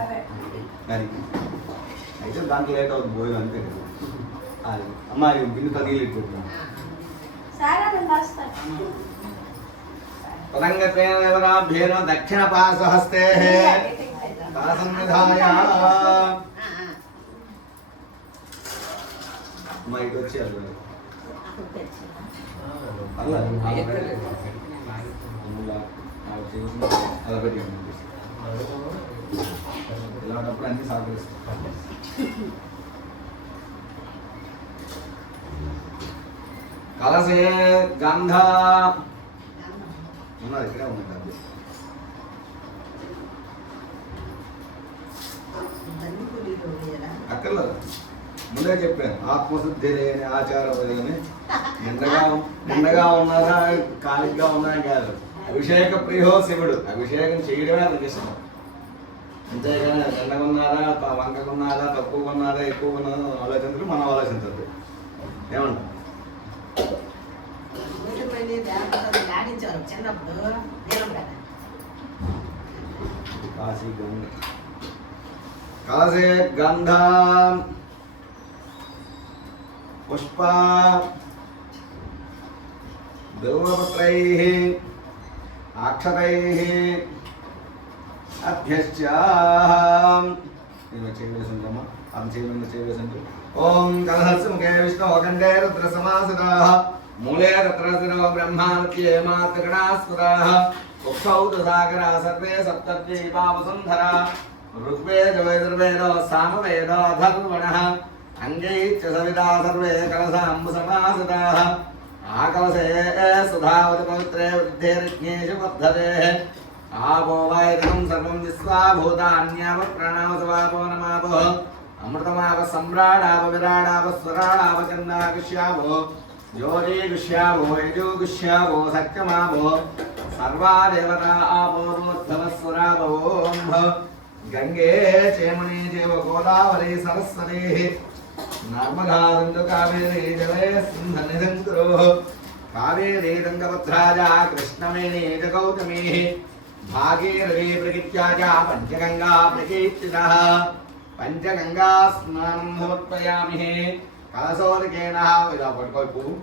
అది అయితే దాంట్లో లేట్ అవుతుంది భోజనం అంతే కదా. అది అమ్మా బిన్నుతో నీళ్ళు ఇట్టుకుంటున్నాను. పదంగేన దక్షిణ పార్శ్వహస్తే అమ్మా ఇటు వచ్చి అలా పెట్టి ఇలాంటప్పుడు అన్ని సహకరిస్తాం. కలసే గంధ ఉన్నది, ఇక్కడే ఉంది. అక్కర్లేదు, ముందే చెప్పాను. ఆత్మశుద్ధి లేని ఆచారం అని. నిండగా ఉన్నారా ఖాళీగా ఉన్నారా కాదు. అభిషేక ప్రియో శివుడు. అభిషేకం చేయడమే అతనికి ఇష్టం. అంతేగాని నిండగా ఉన్నారా, వంకకున్నారా, తక్కువగా ఉన్నారా, ఎక్కువగా ఉన్నారా ఆలోచించదు. మనం ఆలోచించద్దు. ఏమంటాం? లక్ష్మీదేవి దేవతలు లాడించారు చిన్నప్పుడు నీలం కదా కలశే గంధ పుష్ప బిల్వపత్రైః అక్షతైః అభ్యశ్చ నేను చేయవేసిందమ్మా అది చేయవేసింది ఓం కలహస్య ముఖే విష్ణు కంఠే రుద్ర సమాసితాః మూలే తత్రసిరో బ్రహ్మాత్యే మాతృగణాస్పదాః ఉక్షౌ సాగరా సర్వే సప్తద్వీపా వసుంధరా ఋగ్వేద యజుర్వేదో సామవేద అథర్వణః అంగైశ్చ సవితా సర్వే కలశాంబు సమాసితాః ఆకలశే సుధావతి పవిత్రే వృద్ధేర్జ్ఞేషు వర్ధతే ఆపో వైదం సర్వం విశ్వాభూతాన్యావ ప్రణామసవాపో నమాపో అమృతమాప సమ్రాడాప విరాడాప స్వరాడాప చందాకృష్యావో జ్యోతిగుష్యావో యజోగుష్యావో సత్యమావో సర్వా దేవతా ఆపోద్భవస్వరావో గంగే చేమణి చేవ గోదావరి సరస్వతి నర్మదా సింధు కావేరీ జలే సింధనిధంకురో కావేరీ రంగభద్రాజా కృష్ణవేణీ చ గౌతమీ భాగీరథీ ప్రకీర్త్యా చ పంచగంగా ప్రకీర్తితః పంచగంగా స్నానం సమర్పయామి కలశోదకేన ఇలా పట్టుకోయి పువ్వు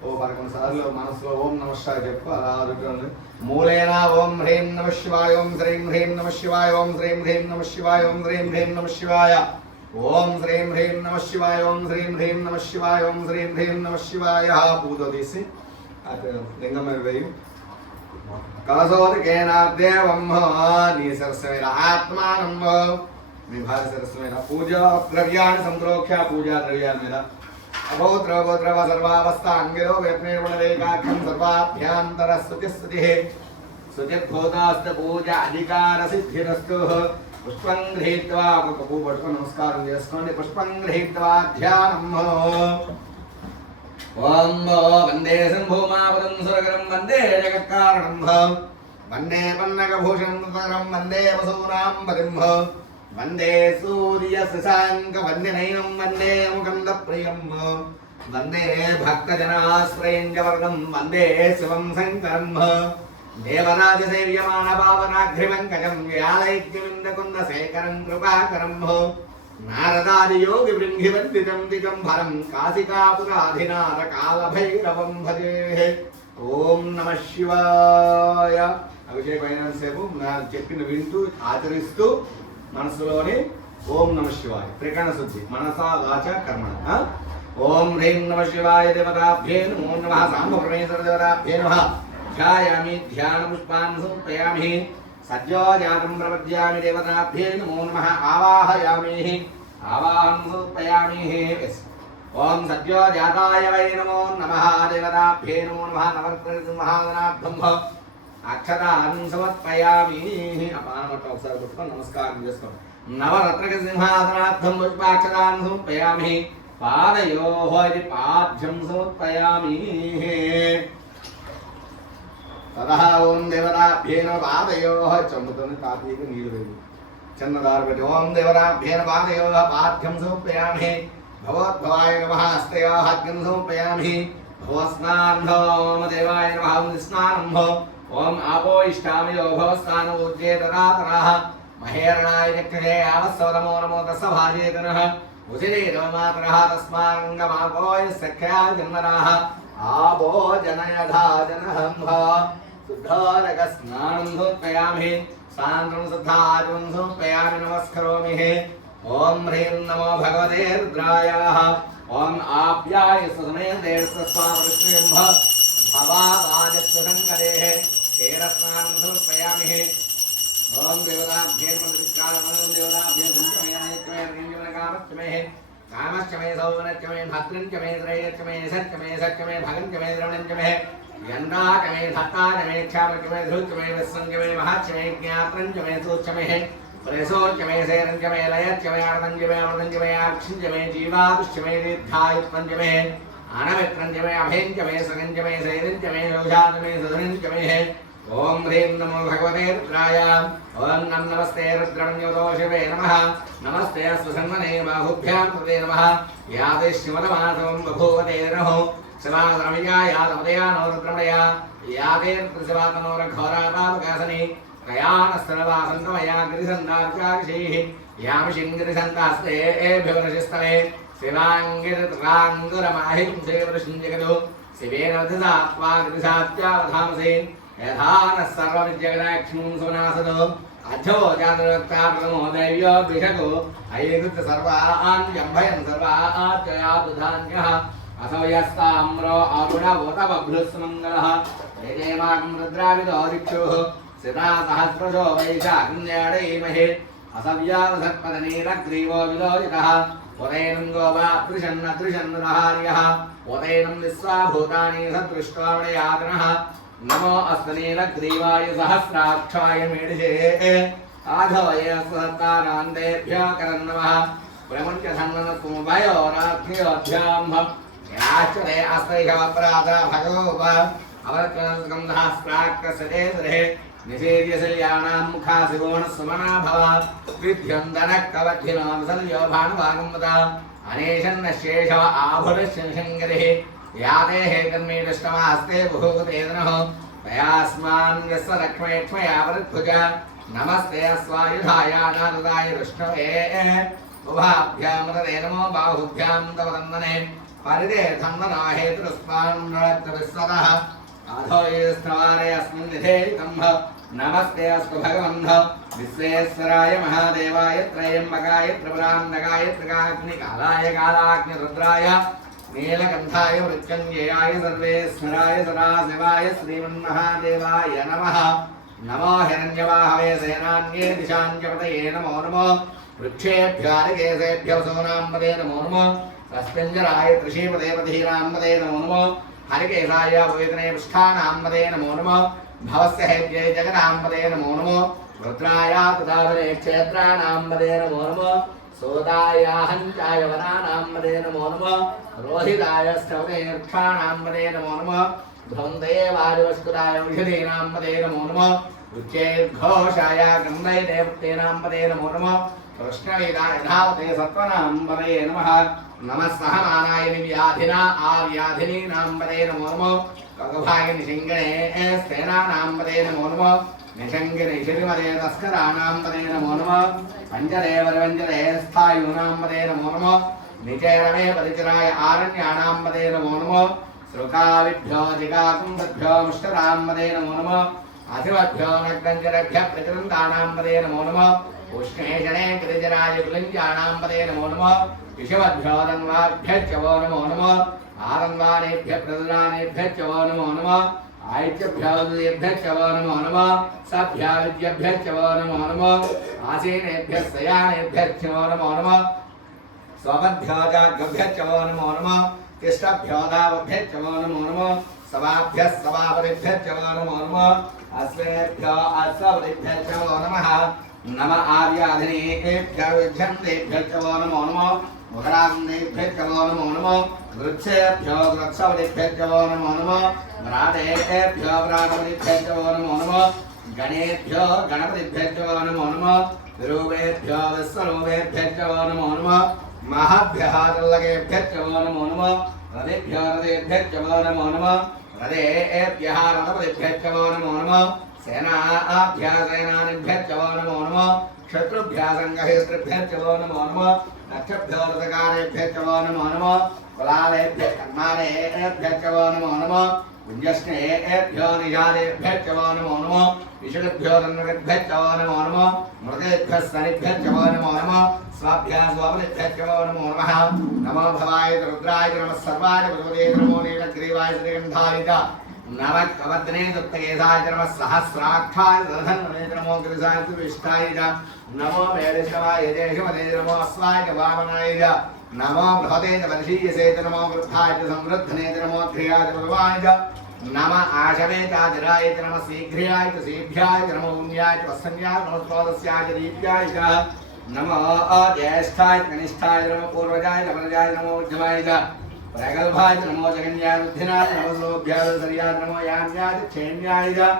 ఓ 11 సార్లు మనసులో ఓం నమ శివాయ చెప్పు అలా అడుగుతుంది మూలేన ఓం హ్రీం నమ శివాయ ఓం శ్రీం హ్రీం నమ శివాయ ఓం శ్రీం హ్రీం నమ శివాయ ఓం శ్రీం హ్రీం నమ శివాయ ఓం శ్రీం హ్రీం నమ శివాయ ఓం శ్రీం హ్రీం నమ శివాయ ఓం శ్రీం హ్రీం నమ శివాయ పూజ తీసి లింగం మీద వేయి కలశోదకేన దేవం నీ సరస్సు మీద ఆత్మానం మీ భార్య సరస్సు మీద పూజా ద్రవ్యాన్ని సంప్రోక్ష పూజా ద్రవ్యాల మీద అభౌత్ర గోత్రవ సర్వావస్థాంగిలో వేత్నేర్వణరేకాఖ్యం సర్వాభ్యాంతర స్తుతిస్తుతిః స్తుతిర్భూతాస్త పూజ అధికార సిద్ధిరస్తు పుష్పం గృహీత్వా ఒక పువ్వు పట్టుకొని నమస్కారం చేసుకోండి పుష్పం గృహీత్వా ధ్యానం ఓం వందే శంభూమాపదం సురగరం వందే జగత్కారణం వందే పన్నగభూషణం వందే వసూనాం పదిం వందే సూర్య శశాంక వందనైనం వందే ముకంద ప్రియం వందే భక్తజనాశ్రయంజవర్గం వందే శివం శంకరం దేవరాజ సేవ్యమాన పావనాఘ్రిమంకజం వ్యాలైక్యవిందకుంద శేఖరం కృపాకరం నారదాది యోగి బృంగివందితం దిగంబరం కాశికాపురాధినాథ కాలభైరవం భజే ఓం నమ శివాయ అభిషేకమైన సేపు చెప్పిన వింటూ ఆచరిస్తూ మనసులోని ఓం నమ శివాయ త్రికరణ శుద్ధి మనసా వాచ కర్మణ ఓం హ్రీం నమ శివాయ దేవతాభ్యే నమో నమః సాంబ పరమేశ్వర దేవతాభ్యే నమః ధ్యాయామి ధ్యాన పుష్పాన్ సమర్పయామి సద్యో జాతం ప్రపద్యామి దేవతాభ్యే నమో నమః ఆవాహయామి ఆవాహనం సమర్పయామి ఓం సద్యో జాతాయ వై నమో నమః దేవతాభ్యే నమో నమః నవగ్రహసింహాసనార్థం అక్షతాన్ని సమర్పయామి అపానమట్ట ఒకసారి పుష్పం నమస్కారం చేసుకోండి నవరత్నక సింహాసనార్థం పుష్పాక్షతాన్ని సమర్పయామి పాదయోః ఇది పాద్యం సమర్పయామి తదః ఓం దేవతాభ్యేన పాదయోః చంపుతోని తాపీకి నీళ్ళు వేయి చిన్నదారు పెట్టి ఓం దేవతాభ్యేన పాదయోః పాద్యం సమర్పయామి భగవద్భవాయ నమః హస్తయోః అర్ఘ్యం సమర్పయామి భవస్నాంధో దేవాయ నమః స్నానం ఓం ఆపో ఇష్టామి భవస్నాన ఊర్జే తరాతరః మహేరణాయ చక్షుషే ఆవస్సవనమో నమో తస్స భాజేతనః ఉచిరే నవమాతరః తస్మారంగమాపోయ సఖ్యా జన్మరాః ఆపో జనయధా జనహంభ శుద్ధారక స్నానం సమర్పయామి సాంద్రం శుద్ధాచమం సమర్పయామి నమస్కరోమి ఓం హ్రీం నమో భగవతే రుద్రాయ ఓం ఆప్యాయ సమేతేర్స్వ స్వామిష్ణుంభ భవావాజస్వ సంకరేః క్షీరస్నానం సమర్పయామి ఓం దేవతాభ్యే నమః దేవతాభ్యే సంచమే కామశ్చమే కామశ్చమే సౌవనశ్చమే భద్రంచమే శ్రేయశ్చమే సత్యమే సత్యమే భగంచమే ద్రవణంచమే యందాకమే ధత్తాకమే క్షామకమే ధృత్యమే విస్సంగమే మహాత్యమే జ్ఞాత్రంచమే సూచ్యమే ప్రేసోచ్యమే శేరంచమే లయచ్యమే ఆనందమే అమృతంచమే అక్షించమే జీవాదుష్యమే దీర్ఘాయుత్వంచమే అనమిత్రంచమే అభేంచమే సగంచమే శైరంచమే యోజాతమే సధనంచమే ఓం హ్రీం నమో భగవతే రుద్రాయ ఓం నమస్తే రుద్రమన్యోతో శివే నమః నమస్తే సుసన్మనే బాహుభ్యాం కృతే నమః యాదే శివనమాసం బభూవతే నమో शिवारमया यादवदया नवरुद्रमया यादेर्शिवातनोरघोरापावकासने कयानस्तनवासन्तमया गिरिसन्दार्चाक्षैः यामशिङ्गिरिसन्तास्ते एभ्यवनशिस्तवे शिवाङ्गिरत्राङ्गुरमाहिं सेवृषिञ्जगदो शिवेन वधसात्वा गिरिसात्यावधामसे यथा नः सर्वविद्यगदाक्षिं सुनासदो अथो जातरक्ता प्रथमो दैव्यो विषको ऐकृत्य सर्वान् जम्भयन् सर्वाच्चयादुधान्यः असौ यस्ताम्रो अरुणवोतबभ्रुस्मङ्गलः वेदेमाकं रुद्राविदो दिक्षुः सिता सहस्रशो वैशाखन्याडैमहे असव्यावसत्पदनीलग्रीवो विलोहितः उदैनं गोपात्रिषन्नत्रिषन्नहार्यः उदैनं विश्वाभूतानि सदृष्ट्वामणयातनः नमो अस्तनीलग्रीवाय सहस्राक्षाय मेढे आधवय सहस्रानान्देभ्यो करन्नमः प्रमुञ्चधन्वनत्वमभयोरात्म्योऽभ्याम् याचरे अस्तैहवप्राता भगवोप अवरकगन्धास्त्राक्कसदेसरे निषेध्यशल्याणां मुखासिगोणसुमना भव विद्यं दनक्कवद्धिनांसल्यो भानुभागम्वता अनेशन्नशेषव आभुरशङ्करिः याते हेतन्मेदष्टमास्ते बहुतेदनः तयास्मान् यस्य लक्ष्मेक्ष्मया वृद्भुज नमस्ते अस्वायुधाय नारदाय विष्णवे उभाभ्यां रते नमो बाहुभ्यां तव तन्दने परिदेर्थं नमः हेतुस्मान् नृत्यविस्सतः अधो ये स्त्रवारे अस्मिन् निधेयितं नमस्ते अस्तु भगवन् विश्वेश्वराय महादेवाय त्रयम्बकाय त्रिपुरान्तकाय त्रिकाग्निकालाय कालाग्निरुद्राय नीलकण्ठाय मृत्युञ्जयाय सर्वेश्वराय सदाशिवाय श्रीमन्महादेवाय नमः नमो हिरण्यवाहवे सेनान्ये दिशाञ्जपतये नमो नमो वृक्षेभ्यादिकेशेभ्यो सोनाम्बदे नमो नमो तस्मिञ्जराय त्रिशीपदेवधीनाम्बदे नमो नमो हरिकेशाय वेदने पृष्ठानाम्बदे नमो नमो भवस्य हेद्यै जगदाम्बदे नमो नमो रुद्राय तदावने क्षेत्राणाम्बदे नमो नमो सोदाय हञ्चाय वनानाम्बदे नमो नमो रोहिताय स्तवदेक्षाणाम्बदे नमो नमो ध्वन्देवादिवस्कुराय औषधीनाम्बदे नमो नमो उच्चैर्घोषाय गन्धैदेवतेनाम्बदे नमो नमो कृष्णवेदाय धावते सत्त्वनाम्बदे नमः नमः सहमानाय व्याधिना आव्याधिनीनाम्बदे नमो नमो कगभाय निशिङ्गणे स्तेनानाम्बदे नमो नमो निशङ्गिने श्रीमदे तस्कराणाम्बदे नमो नमः पञ्जरे वरवञ्जरे स्थायूनाम्बदे नमो नमो निचैरमे परिचराय आरण्याणाम्बदे नमो नमो श्रुकाविभ्यो जिगाकुम्भभ्यो मुष्टराम्बदे नमो नमो अधिवभ्यो नग्गञ्जरेभ्यः प्रकृन्तानाम्बदे नमो नमो उष्णेशने गिरिजराय कुलिञ्जाणाम्बदे नमो नमो विषवभ्यो रङ्गाभ्यश्च वो नमो नमो आरङ्गानेभ्यः प्रदुरानेभ्यश्च वो नमो नमो आयत्यभ्यो दुर्येभ्यश्च वो नमो नमो सभ्या विद्यभ्यश्च वो नमो नमो आसीनेभ्यः शयानेभ्यश्च वो नमो नमो स्वपद्भ्यो जाग्भ्यश्च वो नमो नमो तिष्ठभ्यो दावभ्यश्च वो नमो नमो सवाभ्यः सवापरिभ्यश्च वो नमो नमो अस्वेभ्यो अस्वपरिभ्यश्च वो नमः नम आर्याधिनेभ्यः विध्यन्तेभ्यश्च वो नमो नमो मुखरान्नेभ्यश्च वो नमो नमो वृक्षेभ्यो वृक्षवलिभ्यश्च वो नमो नमो व्रातेभ्यो व्रातवलिभ्यश्च वो नमो नमो गणेभ्यो गणपतिभ्यश्च वो नमो नमो विरूपेभ्यो विश्वरूपेभ्यश्च वो नमो नमो महाभ्यः तल्लकेभ्यश्च वो नमो नमो रथेभ्यो रथेभ्यश्च वो नमो नमो रथेभ्यः रथपतिभ्यश्च वो नमो नमो सेनाभ्यः सेनानिभ्यश्च वो नमो नमो शत्रुभ्यः सङ्गहेतृभ्यश्च वो नमो नमो नक्षभ्यो रथकारेभ्यश्च वो नमो नमो कुलालेभ्यः कर्मारेभ्यश्च वो नमो नमो कुञ्जस्नेभ्यो निजालेभ्यश्च वो नमो नमो विषुभ्यो रन्नगभ्यश्च वो नमो नमो मृगेभ्यः स्तनिभ्यश्च वो नमो नमो स्वाभ्यः स्वबलिभ्यश्च वो नमो नमः नमो भवाय रुद्राय नमः सर्वाय भगवते नमो नीलग्रीवाय श्रीगन्धाय च नमः कवदने दत्तकेशाय नमः सहस्राक्षाय दधन्वने नमो गिरिजाय विष्टाय च नमो मेढशवाय जयशमते नमो अस्वाय वामनाय च नमो बृहते च वर्षीयसे च नमो वृद्धाय च संवृद्धने च नमो ध्रियाय च बलवाय च नमः आशवे च जराय च नमः शीघ्राय च शीभ्याय च नमो पुण्याय च वत्सन्याय नमो स्रोतस्याय च दीप्याय च नमो ज्येष्ठाय च कनिष्ठाय च नमो पूर्वजाय च वनजाय च नमो मध्यमाय च प्रगल्भाय च नमो जगन्याय बुद्धिनाय च नमो श्लोभ्याय च सर्याय च नमो यान्याय च क्षेम्याय च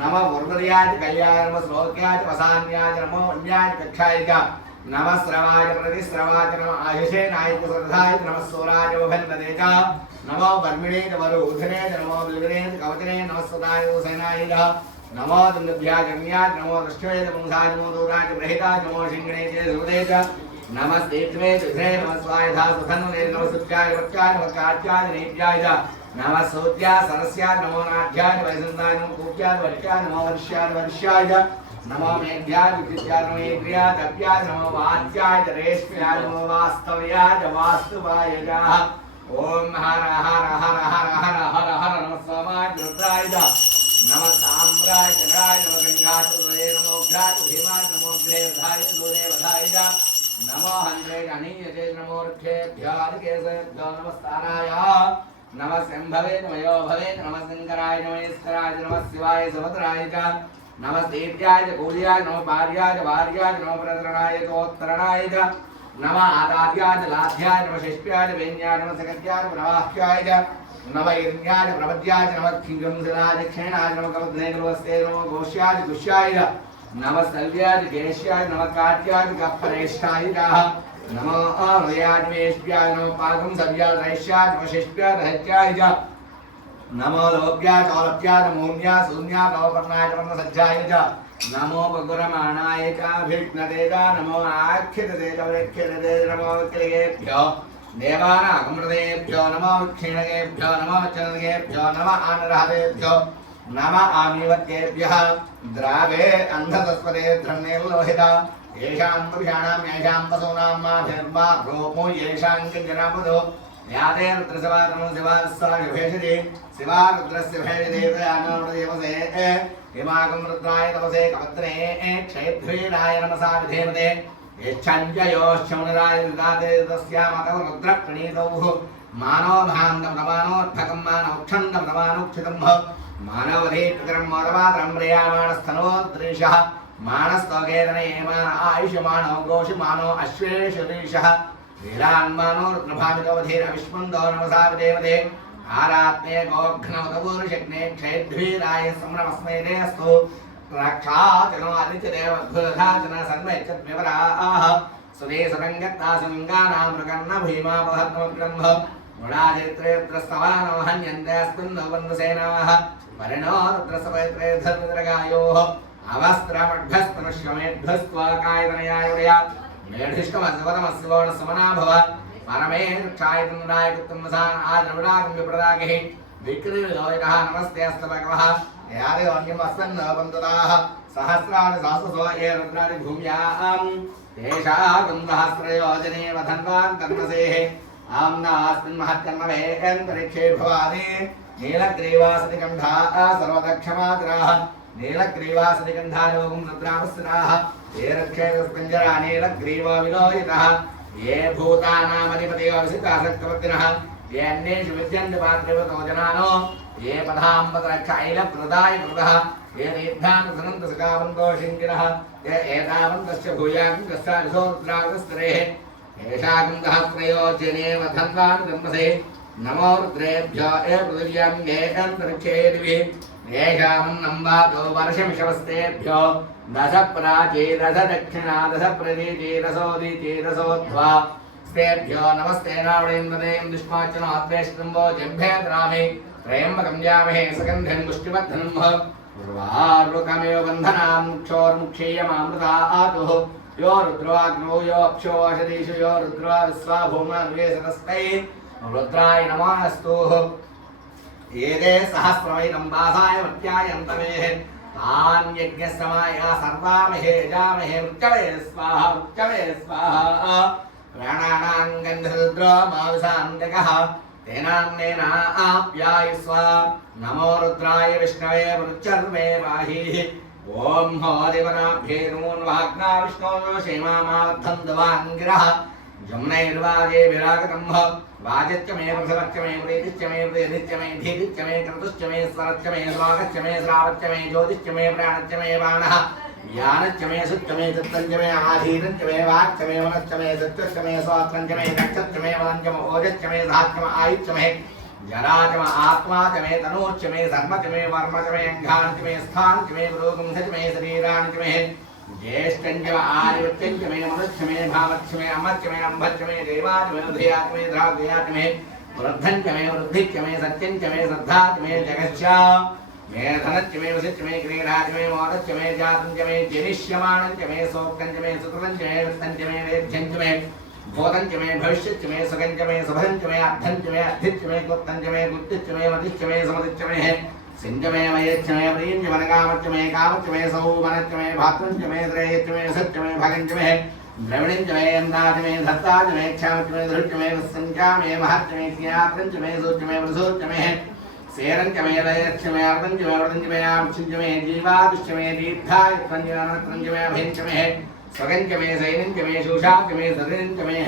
नमो उर्वर्याय च कल्याय च नमो श्लोक्याय च वसान्याय च नमो अन्याय च कक्षाय च नमः श्रवाय प्रतिश्रवाय नमः आयुषे नायक श्रद्धाय नमः सोराय वभन्दने च नमो वर्मिणे च वरुधने च नमो बिल्विने च कवचने नमः सदाय सेनाय च नमो दुन्दभ्याय जन्याय नमो दृष्टवे च पुंसाय नमो दूराय च प्रहिताय नमो शिङ्गणे च सुदे च नमस्ते त्वे च ध्रे नमः स्वायधा सुधन्वने नमः सुत्याय वत्याय नमः कात्याय नेत्याय च नमः सोत्याय सरस्याय नमो नाढ्याय वैसन्ताय नमो कूप्याय वर्ष्याय नमो वर्ष्याय वर्ष्याय च नमो मेघ्याय विद्याय नमो इंद्रियाय तप्याय नमो वाच्याय रेश्म्याय नमो वास्तव्याय वास्तुवाय च ओम हर हर हर हर हर हर हर नमः सोमाय रुद्राय च नमः ताम्राय चन्द्राय नमः गंगाय नमो घ्राय भीमाय नमो ग्रेवधाय दूरेवधाय च नमो हन्त्रे अनीयते नमो ऋक्षेभ्यः केशेभ्यो नमस्ताराय नमः शम्भवे नमयो भवे नमः शङ्कराय नमस्कराय नमः शिवाय सुभद्राय च नमस्तेभ्याय च पूज्याय नमो पार्याय च वार्याय नमो प्रतरणाय चोत्तरणाय च नमः आदाभ्याय च लाभ्याय नमः शिष्याय च वेन्याय नमः सकत्याय प्रवाह्याय च नमः यज्ञाय च प्रपद्याय च नमः खिंगंसराय क्षेणाय नमः कवत्ने नमस्ते नमो घोष्याय च गुष्याय च नमः सल्व्याय च केश्याय नमः काट्याय च कप्परेष्ठाय च नमो हृदयाय च वेश्याय नमः पाकं सव्याय च रैष्याय च शिष्याय च रहत्याय च नमो लोभ्याय चौलभ्याय मून्याय शून्याय नवपर्णाय पर्णसज्जाय च नमो बगुरमाणाय च भिघ्नते च नमो आख्यते च वृक्षते नमो विक्रियेभ्यो देवानागमृतेभ्यो नमो क्षीणकेभ्यो नमो चन्द्रकेभ्यो नमः आनरहतेभ्यो नमः आमीवत्येभ्यः द्रावे अन्धतस्पदे धन्येर्लोहिता येषां पुरुषाणां येषां पशूनां माभिर्वा रोमो येषां किञ्जनामुदो यादे रुद्रसवादनो शिवास्वाभिषेचति शिवा रुद्रस्य भेषते तयानोदेवसे हिमागं रुद्राय तपसे कपत्रे क्षेत्रीराय नमसा विधेमते यच्छञ्जयोश्चमुनिराय विदाते तस्यामतौ रुद्रप्रणीतौ मानो भान्दं नमानोद्भकं मानोक्षन्दं नमानुक्षितं मानवधीकृतं मोदमात्रं प्रियामाणस्तनोद्रीशः मानस्तोकेतने मान आयुष्यमानो गोषिमानो अश्वेषरीशः वीरान्मानो रुद्रभामितोधीर विष्मन्दो नमसा विदेवते आरात्ने गोघ्नवतपूर्शग्ने क्षेद्वीराय सम्रमस्मै देस्तु रक्षाचनो आदित्यदेवद्भुधाचन सर्वैच्छद्विवराः सुदे सदङ्गत्ता सुलिङ्गानां मृगन्न भीमापहत्मब्रह्म गुणादित्रेत्रस्तवानो हन्यन्तेऽस्मिन् वन्दसेनाः परिणो रुद्रसपैत्रे धर्मद्रगायोः अवस्त्रमड्भस्तनुष्यमेध्वस्त्वाकायतनयायुर्या मेढिष्टमस्वतमस्वोणसमना भव परमे रक्षायतनुराय कुत्तमसान् आद्रविडाकं विप्रदागिः विक्रीलोयितः नमस्ते अस्तभगवः यादेवन्यमस्सन्न बन्धुताः सहस्राणि सहस्रसो ये रुद्राणि भूम्यां तेषां सहस्रयोजने वधन्वान् कर्मसेः आम्नास्मिन् महत्कर्मवे अन्तरिक्षे भवानि नीलग्रीवासनिकण्ठाः सर्वदक्षमातराः नीलग्रीवासनिकण्ठारोगं रुद्रापस्थिताः ये रक्षेतस्पञ्जरा नीलग्रीवो विलोहितः ये भूतानामधिपतयो विसितासक्तवर्तिनः ये अन्येषु विद्यन्ते पात्रेवतो जनानो ये पदाम्बतरक्षैलप्रदाय कृतः ये तीर्थान्तसनन्तसकावन्तो शिङ्गिनः ये एतावन्तश्च भूयागं कस्तारिसो रुद्रागस्तरेः येषागं सहस्रयोजने वधन्वान् कर्मसे नमो रुद्रेभ्यो ये पृथिव्यां ये अन्तरिक्षे दिवि येषामन्नं वातो वर्षमिषवस्तेभ्यो दश प्राची दश दक्षिणा दश प्रतीची रसोदीची रसोध्वा स्तेभ्यो नमस्ते नावणेन्द्रदें दुष्माचनो अद्वेष्टम्बो जम्भेद्रामे त्रयम्बकं जामहे सुगन्धिं पुष्टिवर्धनं पूर्वारुकमेव बन्धनां मुक्षोर्मुक्षीयमामृता आतुः यो रुद्रोऽग्नो यो अक्षो अशदीषु यो रुद्रो विश्वा भूमा निवेशतस्मै रुद्राय नमोऽस्तु एते सहस्रवैनं वासाय मत्यायन्तवेः तान् यज्ञश्रमाय सर्वामहे जामहे मृत्यवे स्वाहा प्राणानां गन्धरुद्रो माविशान्त्यकः तेनान्नेन आप्यायुस्व नमो रुद्राय विष्णवे मृच्चर्मे पाहि ॐ होदिवनाभ्ये नमोन्वाग्ना विष्णो क्षेमामावर्धन्दवाङ्गिरः जमुनैर्वाजे विरागतं वाजच्च मे प्रसवच्च मे प्रीतिश्च मे प्रीतिश्च मे धीतिश्च मे क्रतुश्च मे स्वरच्च मे स्वागच्च मे श्रावच्च मे ज्योतिश्च मे प्राणच्च मे बाणः ज्ञानच्च मे सुच्च मे चित्तञ्च मे आधीनञ्च मे वाक्च मे मनश्च मे सत्यश्च मे स्वात्रञ्च मे दक्षश्च मे वदञ्च मे ओजश्च मे धाच्च मे आयुश्च मे जराच मे आत्मा च मे तनूश्च मे धर्म च मे वर्म च मे अङ्गानि च मे स्थानि च मे रोगं च मे शरीराणि च मे ज्येष्ठं च आर्यवत्यं च मे मनुष्य मे भावच्च मे अमर्च मे अम्भच्च मे देवाच मे उदयाच मे द्राव्याच मे वृद्धं च मे वृद्धिश्च मे सत्यं च मे श्रद्धा च मे जगच्च मे धनच्च मे वसिच्च मे क्रीडाच मे मोदच्च मे जातं च मे जनिष्यमाणं च मे सोक्तं च मे सुकृतं च मे वृत्तं च मे वेद्यं च मे भूतं च मे भविष्यच्च मे सुखं च मे शुभं च मे अर्थं च मे अर्थिच्च मे गुप्तं च मे गुप्तिच्च मे मतिच्च मे समतिच्च मे सिंच मे वयच्च मे प्रियं च मनकामच्च मे कामच्च मे सौमनच्च मे भातृं च मे श्रेयच्च मे सच्च मे भगं च मे द्रविणं च मे अन्दाच मे धत्ता च मे क्षामच्च मे धृच्च मे वत्सञ्चा मे महच्च मे ज्ञात्रं च मे सूच्च मे वृसोच्च मे सेरं च मे लयच्च मे अर्धं च मे वृद्धं च मे आंशं च मे जीवादुश्च मे दीर्घायुत्वं च मे अनत्रं च मे अभयं च मे स्वगं च मे सैनं च मे शोषा च मे सदनं च मे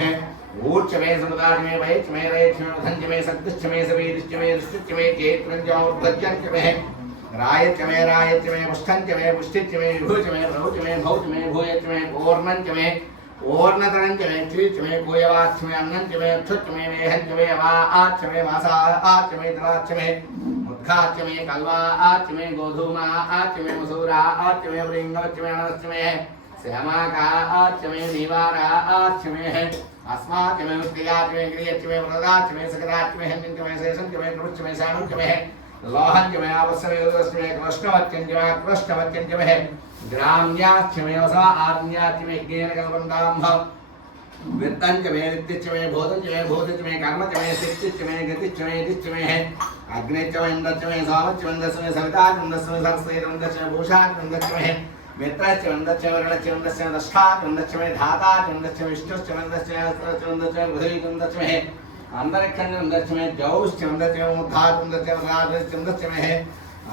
ऊर्च मे समुदाय मे वयच्च मे रयच्च मे वधं च मे सत्तिश्च मे सवीरिश्च मे दृष्टिश्च मे चेत्रं च और्ध्वज्यं च मे रायच्च मे पुष्टं च मे पुष्टिश्च मे विभुश्च मे प्रभुश्च मे भौच मे भूयच्च मे पूर्णं च मे पूर्णतरं च मे क्षीर्च मे भूयवाच्च मे अन्नं च मे क्षुच्च मे वेहं च मे अवाच्च मे वासाच्च मे तलाच्च मे मुद्घाच्च मे कल्वाच्च मे गोधूमाच्च मे मसूराच्च मे वृङ्गच्च मे अनश्च मे श्यामाकाच्च मे निवाराच्च मे अस्माच्च मे उत्तियाच्च मे क्रियच्च मे वरदाच्च मे सकराच्च मे हन्यं च मे शेषं च मे प्रभुच्च मे शानं च मे लोहं च मे आवस्यमेवस्य मे कृष्णवत्यं च मे कृष्णवत्यं च मे ग्राम्याच्च मे वसा आरण्याच्च मे ज्ञेन कल्पन्ताम्भ वित्तं च मे नित्यच्च मे भूतं च मे भूतिच्च मे कर्म च मे सिद्धिच्च मे गतिच्च मे दिच्च मे अग्निच्च मे इन्द्रच्च मे सोमच्च मे इन्द्रस्य मे सविताच्च मे इन्द्रस्य मे सरस्वती इन्द्रस्य मे भूषाच्च मे इन्द्रस्य मे मित्रश्च मे इन्द्रस्य मे वरुणश्च मे इन्द्रस्य मे दष्टाच्च मे इन्द्रस्य मे धाताच्च मे इन्द्रस्य मे विष्णुश्च मे इन्द्रस्य मे अस्त्रश्च मे इन्द्रस्य मे पृथिवीच्च मे इन्द्रस्य मे अंतरिक्षं च इन्द्रस्य मे जौश्च मे इन्द्रस्य मे मुद्धाच्च मे इन्द्रस्य मे राजश्च मे इन्द्रस्य मे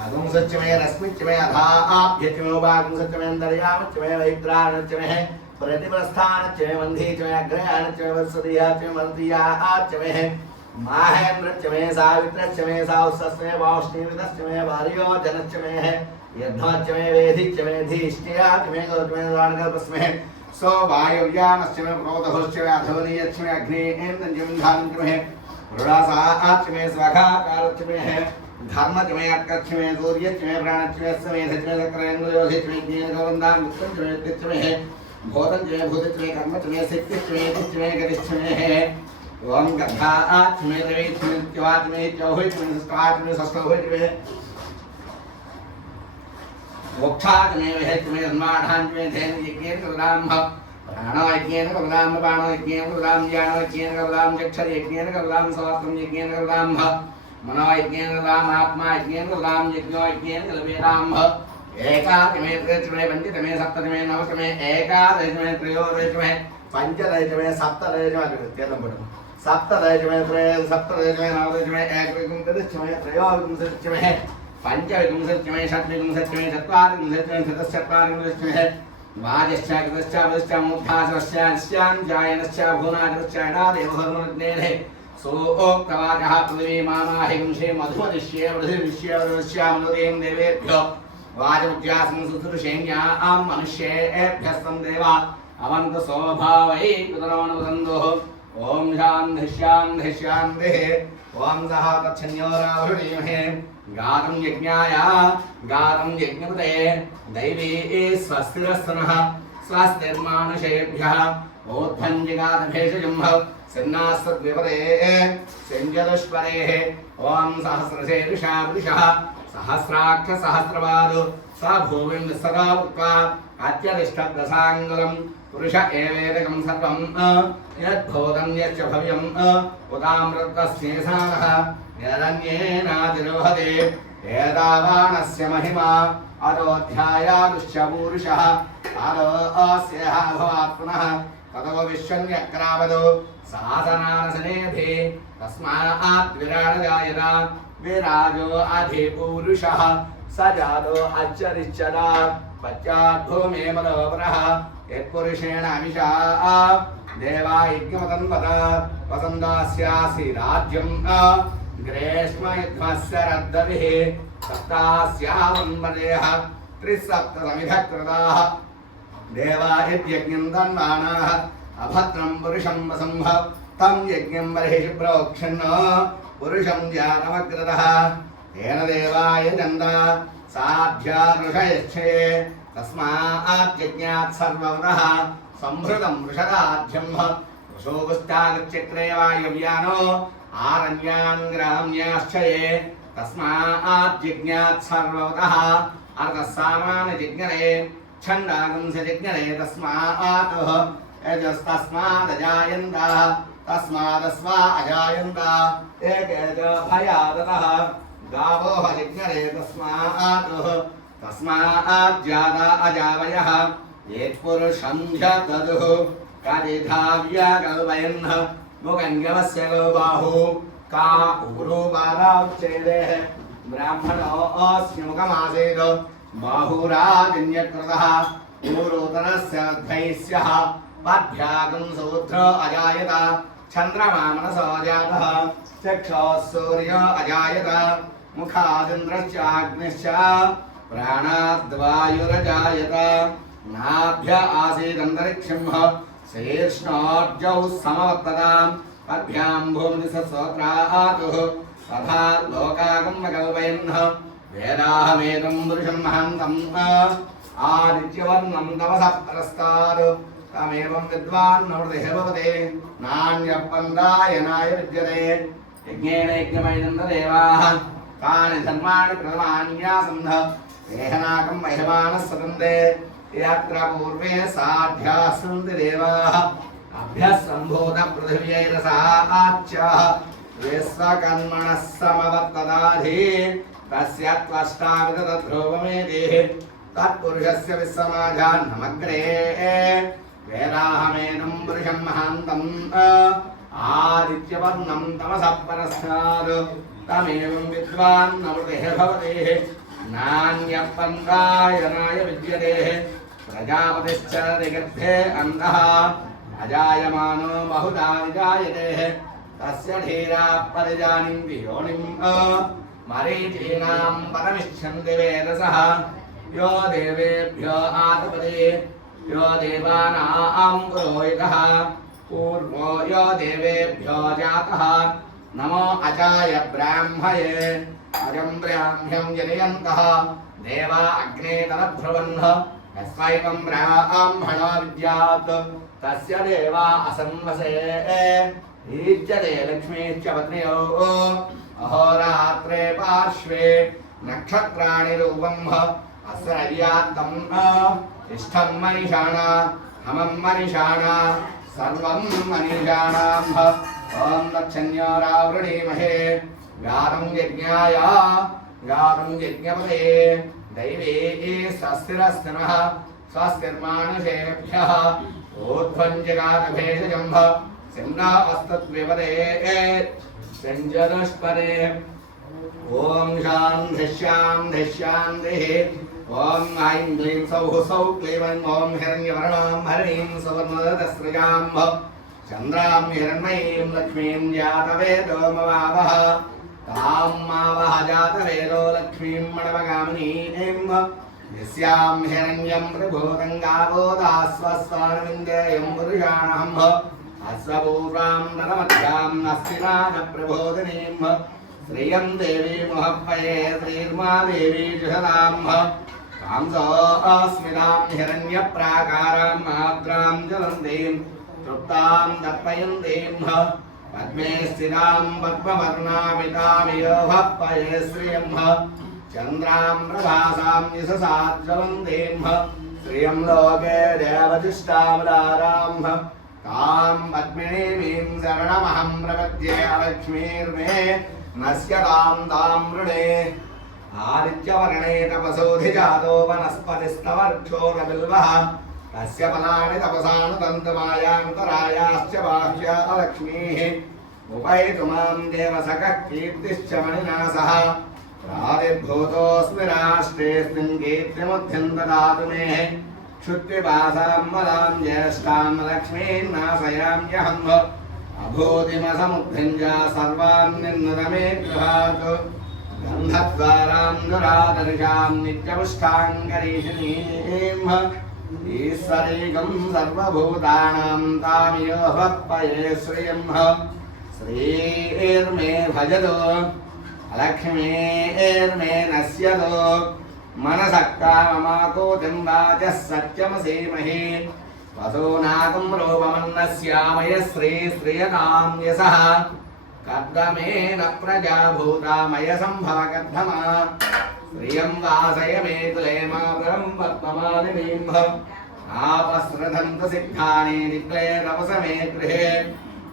अधुंसच्च मे रश्मिच्च मे अधाभ्यच्च मे उपागुंसच्च मे अन्तर्यामच्च मे वैत्राणच्च मे प्रतिप्रस्थानच्च मे वन्धीच्च मे अग्रयाणच्च मे वत्सदीयाच्च मे मर्दीयाच्च मे माहेन्द्रच्च मे सावित्रच्च मे साउसस्य मे वाष्णीविदश्च मे वार्योजनच्च मे यद्धमच्च मे वेधिच्च मे धीष्टियाच्च मे गौतच मे राणकल्पस्च मे सो वायुर्यामश्च मे प्रोतभुश्च मे अधोनीयच्च मे अग्नेन्द्रं च मे धानञ्च मे रुडासाच्च मे स्वघाकारच्च मे धर्मच्च मे अर्कच्च मे सूर्यच्च मे प्राणच्च मे समेधच्च मे चक्रेन्द्रयोधिच्च मे ज्ञानगोवन्दां वित्तं च मे वित्तिच्च मे भूतं च मे भूतिच्च मे कर्म च मे सिद्धिच्च मे दिच्च मे गतिच्च मे ओम गन्धाच्च मे रविच्च मे त्वाच्च मे चौहिच्च मे सस्ताच्च मे षष्ठोहिच्च मे मोक्षाच्च मे वेहच्च मे धर्माढाञ्च मे धेन यज्ञेन करुणाम्भ प्राणो यज्ञेन करुणाम्भ बाणो यज्ञेन करुणाम्भ ज्ञानो यज्ञेन करुणाम्भ चक्षर यज्ञेन करुणाम्भ स्वात्मं यज्ञेन करुणाम्भ मनो यज्ञेन करुणाम्भ आत्मा यज्ञेन करुणाम्भ यज्ञो यज्ञेन कल्पेनाम्भ एकादश मे त्रिदश मे पञ्चदश मे सप्तदश मे नवदश मे एकादश मे त्रयोदश मे पञ्चदश मे सप्तदश मे तेदं पठतु सप्तदश मे त्रयोदश सप्तदश मे नवदश मे एकविंशतिश्च मे त्रयोविंशतिश्च मे पंचविंशतिश्च मे षट्विंशतिश्च मे चत्वारिंशतिश्च मे चतुश्चत्वारिंशतिश्च मे वाजश्च कृतश्च पदश्च मूर्धाश्च जायनश्च भुवनाश्च एडादेवधर्मज्ञेने सोक्तवाचः पृथिवी मामाहिंसे मधुमदिश्ये वृधिविश्ये वृश्यामनुदें देवेभ्यो वाजमुज्यासं सुदृशेन्यां मनुष्येभ्यस्तं देवा अवन्तु स्वभावै कुतनोनुवदन्तुः ओम शान्ति शान्ति शान्तिः ओम सः तच्छन्योरावृणीमहे गातं यज्ञाय गातं यज्ञपतये दैवी स्वस्तिरस्तनः स्वस्तिर्मानुषेभ्यः ओत्थञ्जिगातभेषजम्भ सिन्नास्तद्विपदे सिञ्जदुष्परेः ओम सहस्रशीर्षा पुरुषः सहस्राक्ष सहस्रपादो स भूमिं विस्तरा उक्त्वा अत्यतिष्ठद्दशाङ्गुलं पुरुष एवेदकं सर्वं यद्भूतं यच्च भव्यं उदामृतस्येषानः यदन्येनातिरोहते एतावानस्य महिमा अतोऽध्यायादुश्च पूरुषः अतोऽस्यः भवात् पुनः ततो विश्वन्यक्रावदो सासनानसनेभि तस्मात् विराजयायता विराजो अधिपूरुषः स जातो अच्चरिच्यता पश्चाद्भूमे मदोपरः यत्पुरुषेण अमिषा देवा यज्ञमतन्वत वसन्तास्यासि राज्यं ग्रेष्मयुध्वस्य रद्दभिः सप्तास्यावन्मदेः त्रिसप्तसमिधः कृताः देवा यद्यज्ञं तन्वाणाः अभद्रं पुरुषं वसम्भ तं यज्ञं बर्हिषि प्रोक्षन् पुरुषं जातमग्रतः तेन देवाय चन्द साध्या ऋषयच्छे तस्मात् सर्वतः संभृतं वृषदाढ्यं वृषोगुष्टागचक्रे वायव्यानो आरण्यान् ग्राम्याश्च ये तस्मात् सर्वतः अर्थसामान्यजिज्ञरे छन्दागंसजिज्ञरे तस्मात् यजस्तस्मादजायन्तः तस्मादस्वा अजायन्ता एकेच भयादतः गावो जिज्ञरे तस्मात् जाता अजावयः येत्पुरुषं ह्यदधुः कलिधाव्या कल्पयन् मुगङ्गमस्य बाहु का ऊरो बालाच्चेदेः ब्राह्मणोऽस्य मुखमासीत् बाहुराजन्यकृतः ऊरोदरस्य धैस्यः पद्भ्यागं समुद्र अजायत चन्द्रमा मनसो जातः चक्षुः सूर्य अजायत मुखादिन्द्रश्चाग्निश्च प्राणाद्वायुरजायत नाभ्य आसीदन्तरिक्षं शीर्ष्णोर्जौ समवर्तताम् पद्भ्यां भूमिसहस्रातुः तथा लोकागमकल्पयन् वेदाहमेतं पुरुषं महान्तम् आदित्यवर्णं तमसः परस्तात् तमेवं विद्वान् नवृतिः भवते नान्यपन्दायनाय विद्यते यज्ञेन यज्ञमयजन्तदेवाः तानि धर्माणि प्रथमान्यासन्ध देहनाकं मह्यमानः सतन्ते यत्र पूर्वे साध्याः सन्ति देवाः अभ्यसम्भूतपृथिव्यैरसाच्च विश्वकर्मणः समवर्तताधि तस्य त्वष्टाविदध्रुवमेति तत्पुरुषस्य विश्वमाजान्नमग्रे वेदाहमेनं पुरुषं महान्तम् आदित्यवर्णं तमसः परस्तात् तमेवं विद्वान् नवृतिः भवति नान्यपन्दायनाय विद्यते प्रजापतिश्च निगर्भे अन्धः अजायमानो बहुधा विजायते तस्य धीराः परिजानीन्ति योनिं मरीचीनां पदमिच्छन्ति वेदसः यो देवेभ्यो आतपदे यो देवानां पुरोहितः पूर्वो यो देवेभ्यो जातः नमो अजाय ब्राह्मये अजं ब्राह्म्यं जनयन्तः देवा अग्ने तदब्रुवन् यस्वैवं ब्राह्मणो विद्यात् तस्य देवा असंवसे ईज्यते लक्ष्मीश्च पत्न्यौ अहोरात्रे पार्श्वे नक्षत्राणि रूपम् अस्रय्यात्तम् इष्टं मनीषाणा हमं मनीषाणा सर्वं मनीषाणाम् ॐ दक्षिण्योरावृणीमहे गातं यज्ञाय गातं यज्ञपते दैवे स्वस्तिरस्तिनः स्वस्तिर्मानुषेभ्यः ऊर्ध्वं जगादभेषजम्भ सिंहास्तद्विपदे सञ्जदुष्पदे ॐ शान्तिः ॐ ऐं क्लीं सौः सौः क्लीं ॐ हिरण्यवर्णां हरिणीं सुवर्णदस्रजां चन्द्रां हिरण्मयीं लक्ष्मीं जातवेदो मवावः तां मावः जातवेदो लक्ष्मीं मणवगामिनीं यस्यां हिरण्यं प्रभूतं गावो दास्वस्वानविन्देयं पुरुषाणहम् अश्वपूर्वां नरमध्यां नस्तिनाथ प्रबोधिनीं श्रियं देवी मोहपये श्रीर्मा देवी जुषदां कांसो अस्मितां हिरण्यप्राकारां माद्रां ज्वलन्तीं तृप्तां दर्पयन्तीं पद्मे स्थितां पद्मवर्णामितामिव भप्पये श्रियं चन्द्रां प्रभासां यशसा ज्वलन्तीं श्रियं लोके देवतिष्ठावतारां तां पद्मिनीं शरणमहं प्रपद्ये लक्ष्मीर्मे नश्यतां तां वृणे आदित्यवर्णे तपसोऽधिजातो वनस्पतिस्तवर्क्षोरबिल्वः तस्य फलानि तपसानुदन्तमायान्तरायाश्च बाह्य अलक्ष्मीः उपैतुमां देवसखः कीर्तिश्च मणिना सह प्रादिर्भूतोऽस्मि राष्ट्रेऽस्मिन् कीर्तिमुद्धिं ददातु मे क्षुत्पिपासां मदां ज्येष्ठां लक्ष्मीन्नाशयाम्यहम् अभूतिमसमुद्धिं च सर्वान् निर्नुदमे गृहात् गन्धद्वारां दुरादर्शां नित्यपुष्टाङ्गरीषिणीम् ईश्वरीकं सर्वभूतानां तामियो भप्पये श्रियं श्रीर्मे भजतो लक्ष्मीर्मे नश्यतो मनसक्ता ममाकोतिं वाचः सत्यमसीमहि वसूनागं रूपमन्नस्यामय श्रीयतां यशः कर्दमेन प्रजाभूतामय सम्भवकर्धमा श्रियं वासय मे कुले मातरं पद्ममालिनीम्भ आपस्रधन्तु सिद्धानि दिक्ले तपस मे गृहे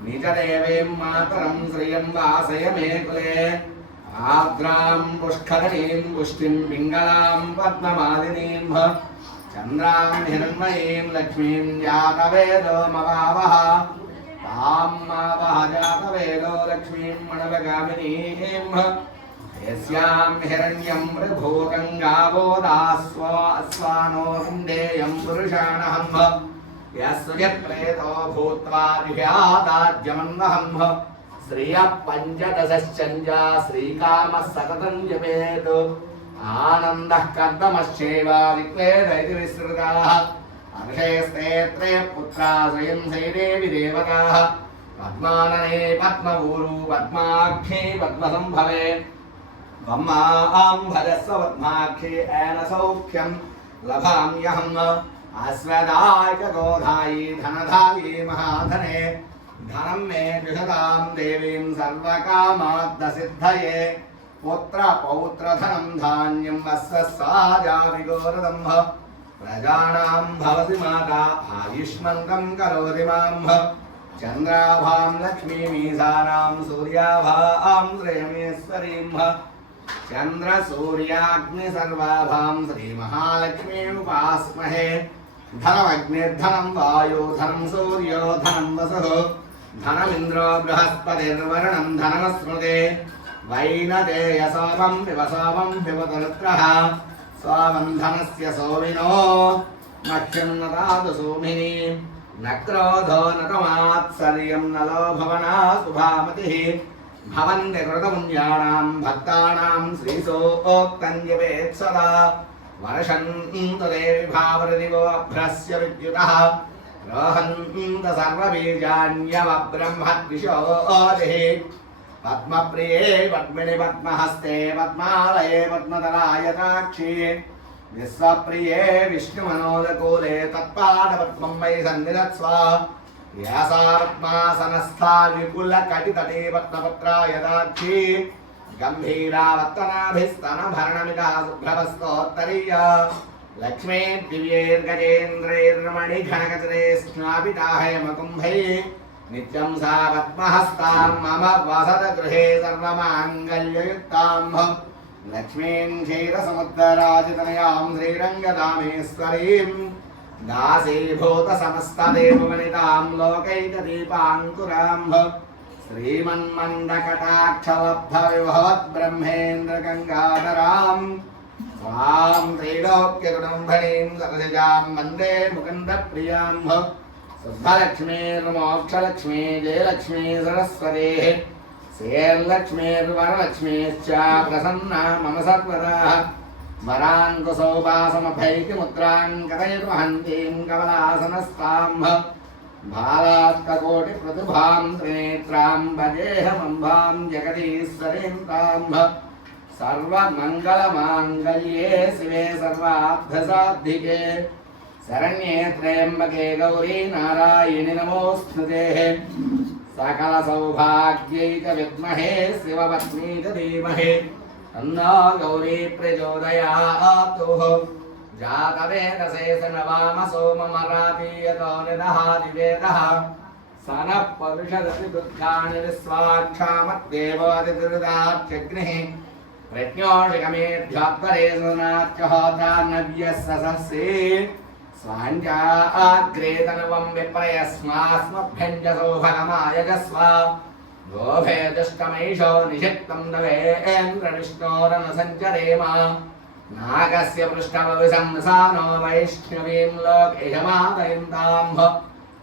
निजदेवीं मातरं श्रियं वासय मे कुले आर्द्रां पुष्करणीं पुष्टिं पिङ्गलां पद्ममालिनीम्भ चन्द्रां हिरण्मयीं लक्ष्मीं जातवेदो मवावः तां मावः जातवेदो लक्ष्मीं मणवगामिनीं यस्यां हिरण्यं प्रभूतं गावोदास्वानो हिन्देयं पुरुषाणहं यस्यत्प्रेतो भूत्वा जिह्यादाज्यमन्वहं श्रियः पञ्चदशश्चन्द्या श्रीकामः सततं जपेत् आनन्दः कर्दमश्चैव विक्लेद इति विश्रुताः अर्षेस्तेत्रे पुत्रा स्वयं शैदेवि देवताः पद्मानने पद्मभूरु पद्माक्षी पद्मसम्भवे ब्रह्माम्भरस्व पद्माक्षी येन सौख्यं लभाम्यहम् अश्वदाय च गोधायि धनधायि महाधने धनं मे द्विषतां देवीं सर्वकामार्थसिद्धये पुत्र पौत्रधनं धान्यं वस्त्रसाजाविगोरदम्भ प्रजानां भवति माता आयुष्मन्तं करोति मां चन्द्राभां लक्ष्मीमीशानां सूर्याभां श्रेयमेश्वरीं चन्द्रसूर्याग्निसर्वाभां श्रीमहालक्ष्मीम् उपास्महे धनमग्निर्धनं वायो धनं सूर्यो धनं वसुः धनमिन्द्रो बृहस्पतिर्वरुणं धनमस्मृते वैनदेयसोमं पिबतरुत्रः सोमं धनस्य सोमिनो मह्यन्नदातु सोमिनी न क्रोधो न तमात्सर्यं न लोभवना शुभामतिः भवन्ति कृतपुण्यानां भक्तानां श्रीसोक्तं जपेत् सदा वर्षन्तु देवि भावरदिवो अभ्रस्य विद्युतः रोहन्तु सर्वबीजान्यवब्रह्मद्विषोदिः पद्मप्रिये पद्मिनि पद्महस्ते पद्मालये पद्मदलायताक्षी विश्वप्रिये विष्णुमनोदकूले तत्पादपद्मं वै सन्निधत्स्व यासा पद्मासनस्था विपुलकटितटे पद्मपत्रायताक्षी गम्भीरावर्तनाभिस्तनभरणमिता शुभ्रवस्तोत्तरीया लक्ष्मी दिव्यैर्गजेन्द्रैर्मणिघनगजरे स्नापिताहयमकुम्भैः नित्यं सा पद्महस्तां मम वसतगृहे सर्वमाङ्गल्ययुक्तां लक्ष्मीं क्षीरसमुद्रराजितनयां श्रीरङ्गदामेश्वरीं दासीभूतसमस्तदेववनितां लोकैकदीपाङ्कुरां श्रीमन्मन्दकटाक्षलब्धविभवद्ब्रह्मेन्द्रगङ्गाधरां स्वां त्रैलोक्यकुटुम्बिनीं सरसिजां वन्दे मुकुन्दप्रियां शुद्धलक्ष्मीर्मोक्षलक्ष्मी जयलक्ष्मी सरस्वती श्रीर्लक्ष्मीर्वरलक्ष्मीश्च प्रसन्ना मम सर्वदा वराङ्कुशोपासमभैतिमुद्रां कथयितुमहन्तीं कमलासनस्तां भालात्ककोटिप्रतिभां त्रिनेत्रां भजेऽहमम्बां जगदीश्वरीं तां सर्वमङ्गलमाङ्गल्ये शिवे सर्वार्थसाधिके शरण्ये त्र्यम्बके गौरी नारायणि नमोऽस्तुते सकलसौभाग्यैक विद्महे शिवपत्नी च धीमहि तन्नो गौरी प्रचोदयातु जातवेदसे स नवाम सोममरातीयतो निदहाति वेदः स नः परुषदति दुर्गाणि विश्वाक्षामद्देवादिदुरिदात्यग्निः प्रज्ञोषिकमेध्यात्परे सुनात्यहोत्रान्नव्यः ससस्ये स्वाञ्जाग्रेतनवं विप्रयस्मास्मभ्यञ्जसौभगमायजस्व गोभेदष्टमैषो निषिक्तं दवेन्द्रविष्णोरनुसञ्चरेम नागस्य पृष्ठभविसंसानो वैष्णवीं लोकेशमादयन्ताम्भ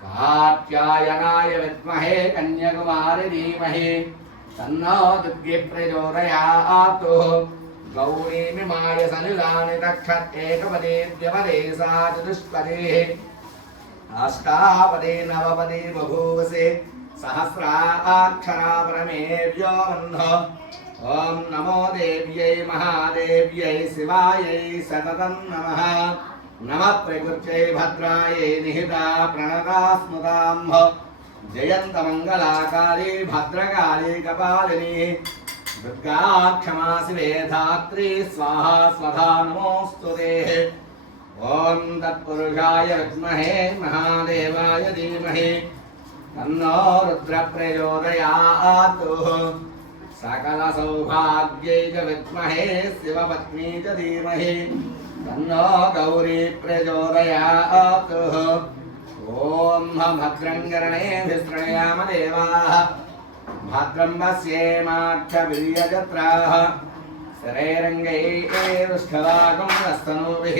कात्यायनाय विद्महे कन्याकुमारि धीमहि तन्नो दुर्गे प्रचोदयातु गौरीमिमाय सलिलानि तक्षत् एकपदे द्विपदे सा चतुष्पदे अष्टापदे नवपदे बभूवसे सहस्राक्षरा परमेभ्यो वह्न ఓం నమో దేవ్యై మహాదేవ్యై శివాయై సతతం నమః నమః ప్రకృత్యై భద్రాయై నిహితా ప్రణతా స్మృతాం జయంత మంగళాకాళీ భద్రకాళీ కపాలిని దుర్గా క్షమా శివే ధాత్రి స్వాహా స్వధా నమోస్తుతే ఓం తత్పురుషాయ విద్మహే మహాదేవాయ ధీమహి తన్నో రుద్ర ప్రచోదయాత్ సకల సౌభాగ్యై చ విద్మహే శివపత్నీ చ ధీమహి తన్నో గౌరీ ప్రచోదయాత్ ఓం భద్రం కర్ణేభిశృణయామ దేవాః భద్రం పశ్యేమాక్షభిర్యజత్రాః స్థిరైరంగైరుష్ఠవాగం హస్తనూభిः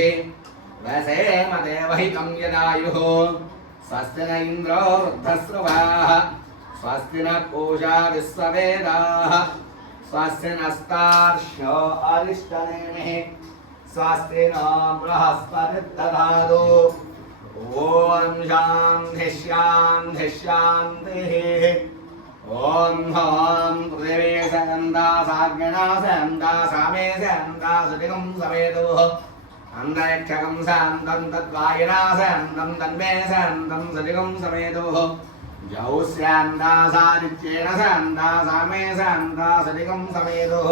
వసేమ దేవహితం యదాయుః స్వస్తి న ఇంద్రో వృద్ధశ్రవాः స్వస్తి న పూషా విశ్వవేదాः స్వస్తి నస్తార్క్ష్యో అరిష్టనేమిः స్వస్తి న బృహస్పతిర్దధాతు ఓం శాంతి శాంతి శాంతి ఓం హోం పృథివీ సగంధా సాగ్నా సగంధా సామే సగంధా సుతికం సమేదో అంతరిక్షకం శాంతం తద్వాయునా శాంతం తన్మే శాంతం సుతికం సమేదో జౌ శాంతా సాదిత్యేన శాంతా సామే శాంతా సుతికం సమేదో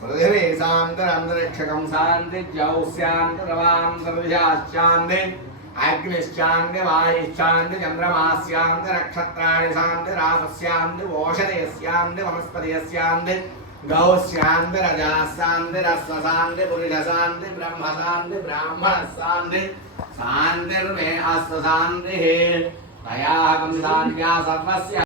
పృథివీ శాంతిరంతరిక్షకం శాంతి జౌ శాంతిరవాంతర్విశాశ్చాంతి అగ్నిశ్చాంతి వాయుశ్చాంతి చంద్రమాస్యాంతి నక్షత్రాణి శాంతి రాసస్యాంతి ఓషధయస్యాంతి వనస్పతియస్యాంతి గౌశాంతి రజాశాంతి రస్వశాంతి పురుషశాంతి బ్రహ్మశాంతి బ్రాహ్మణశాంతి శాంతిర్మే అస్వశాంతి తయాహం శాంత్యా సర్వస్య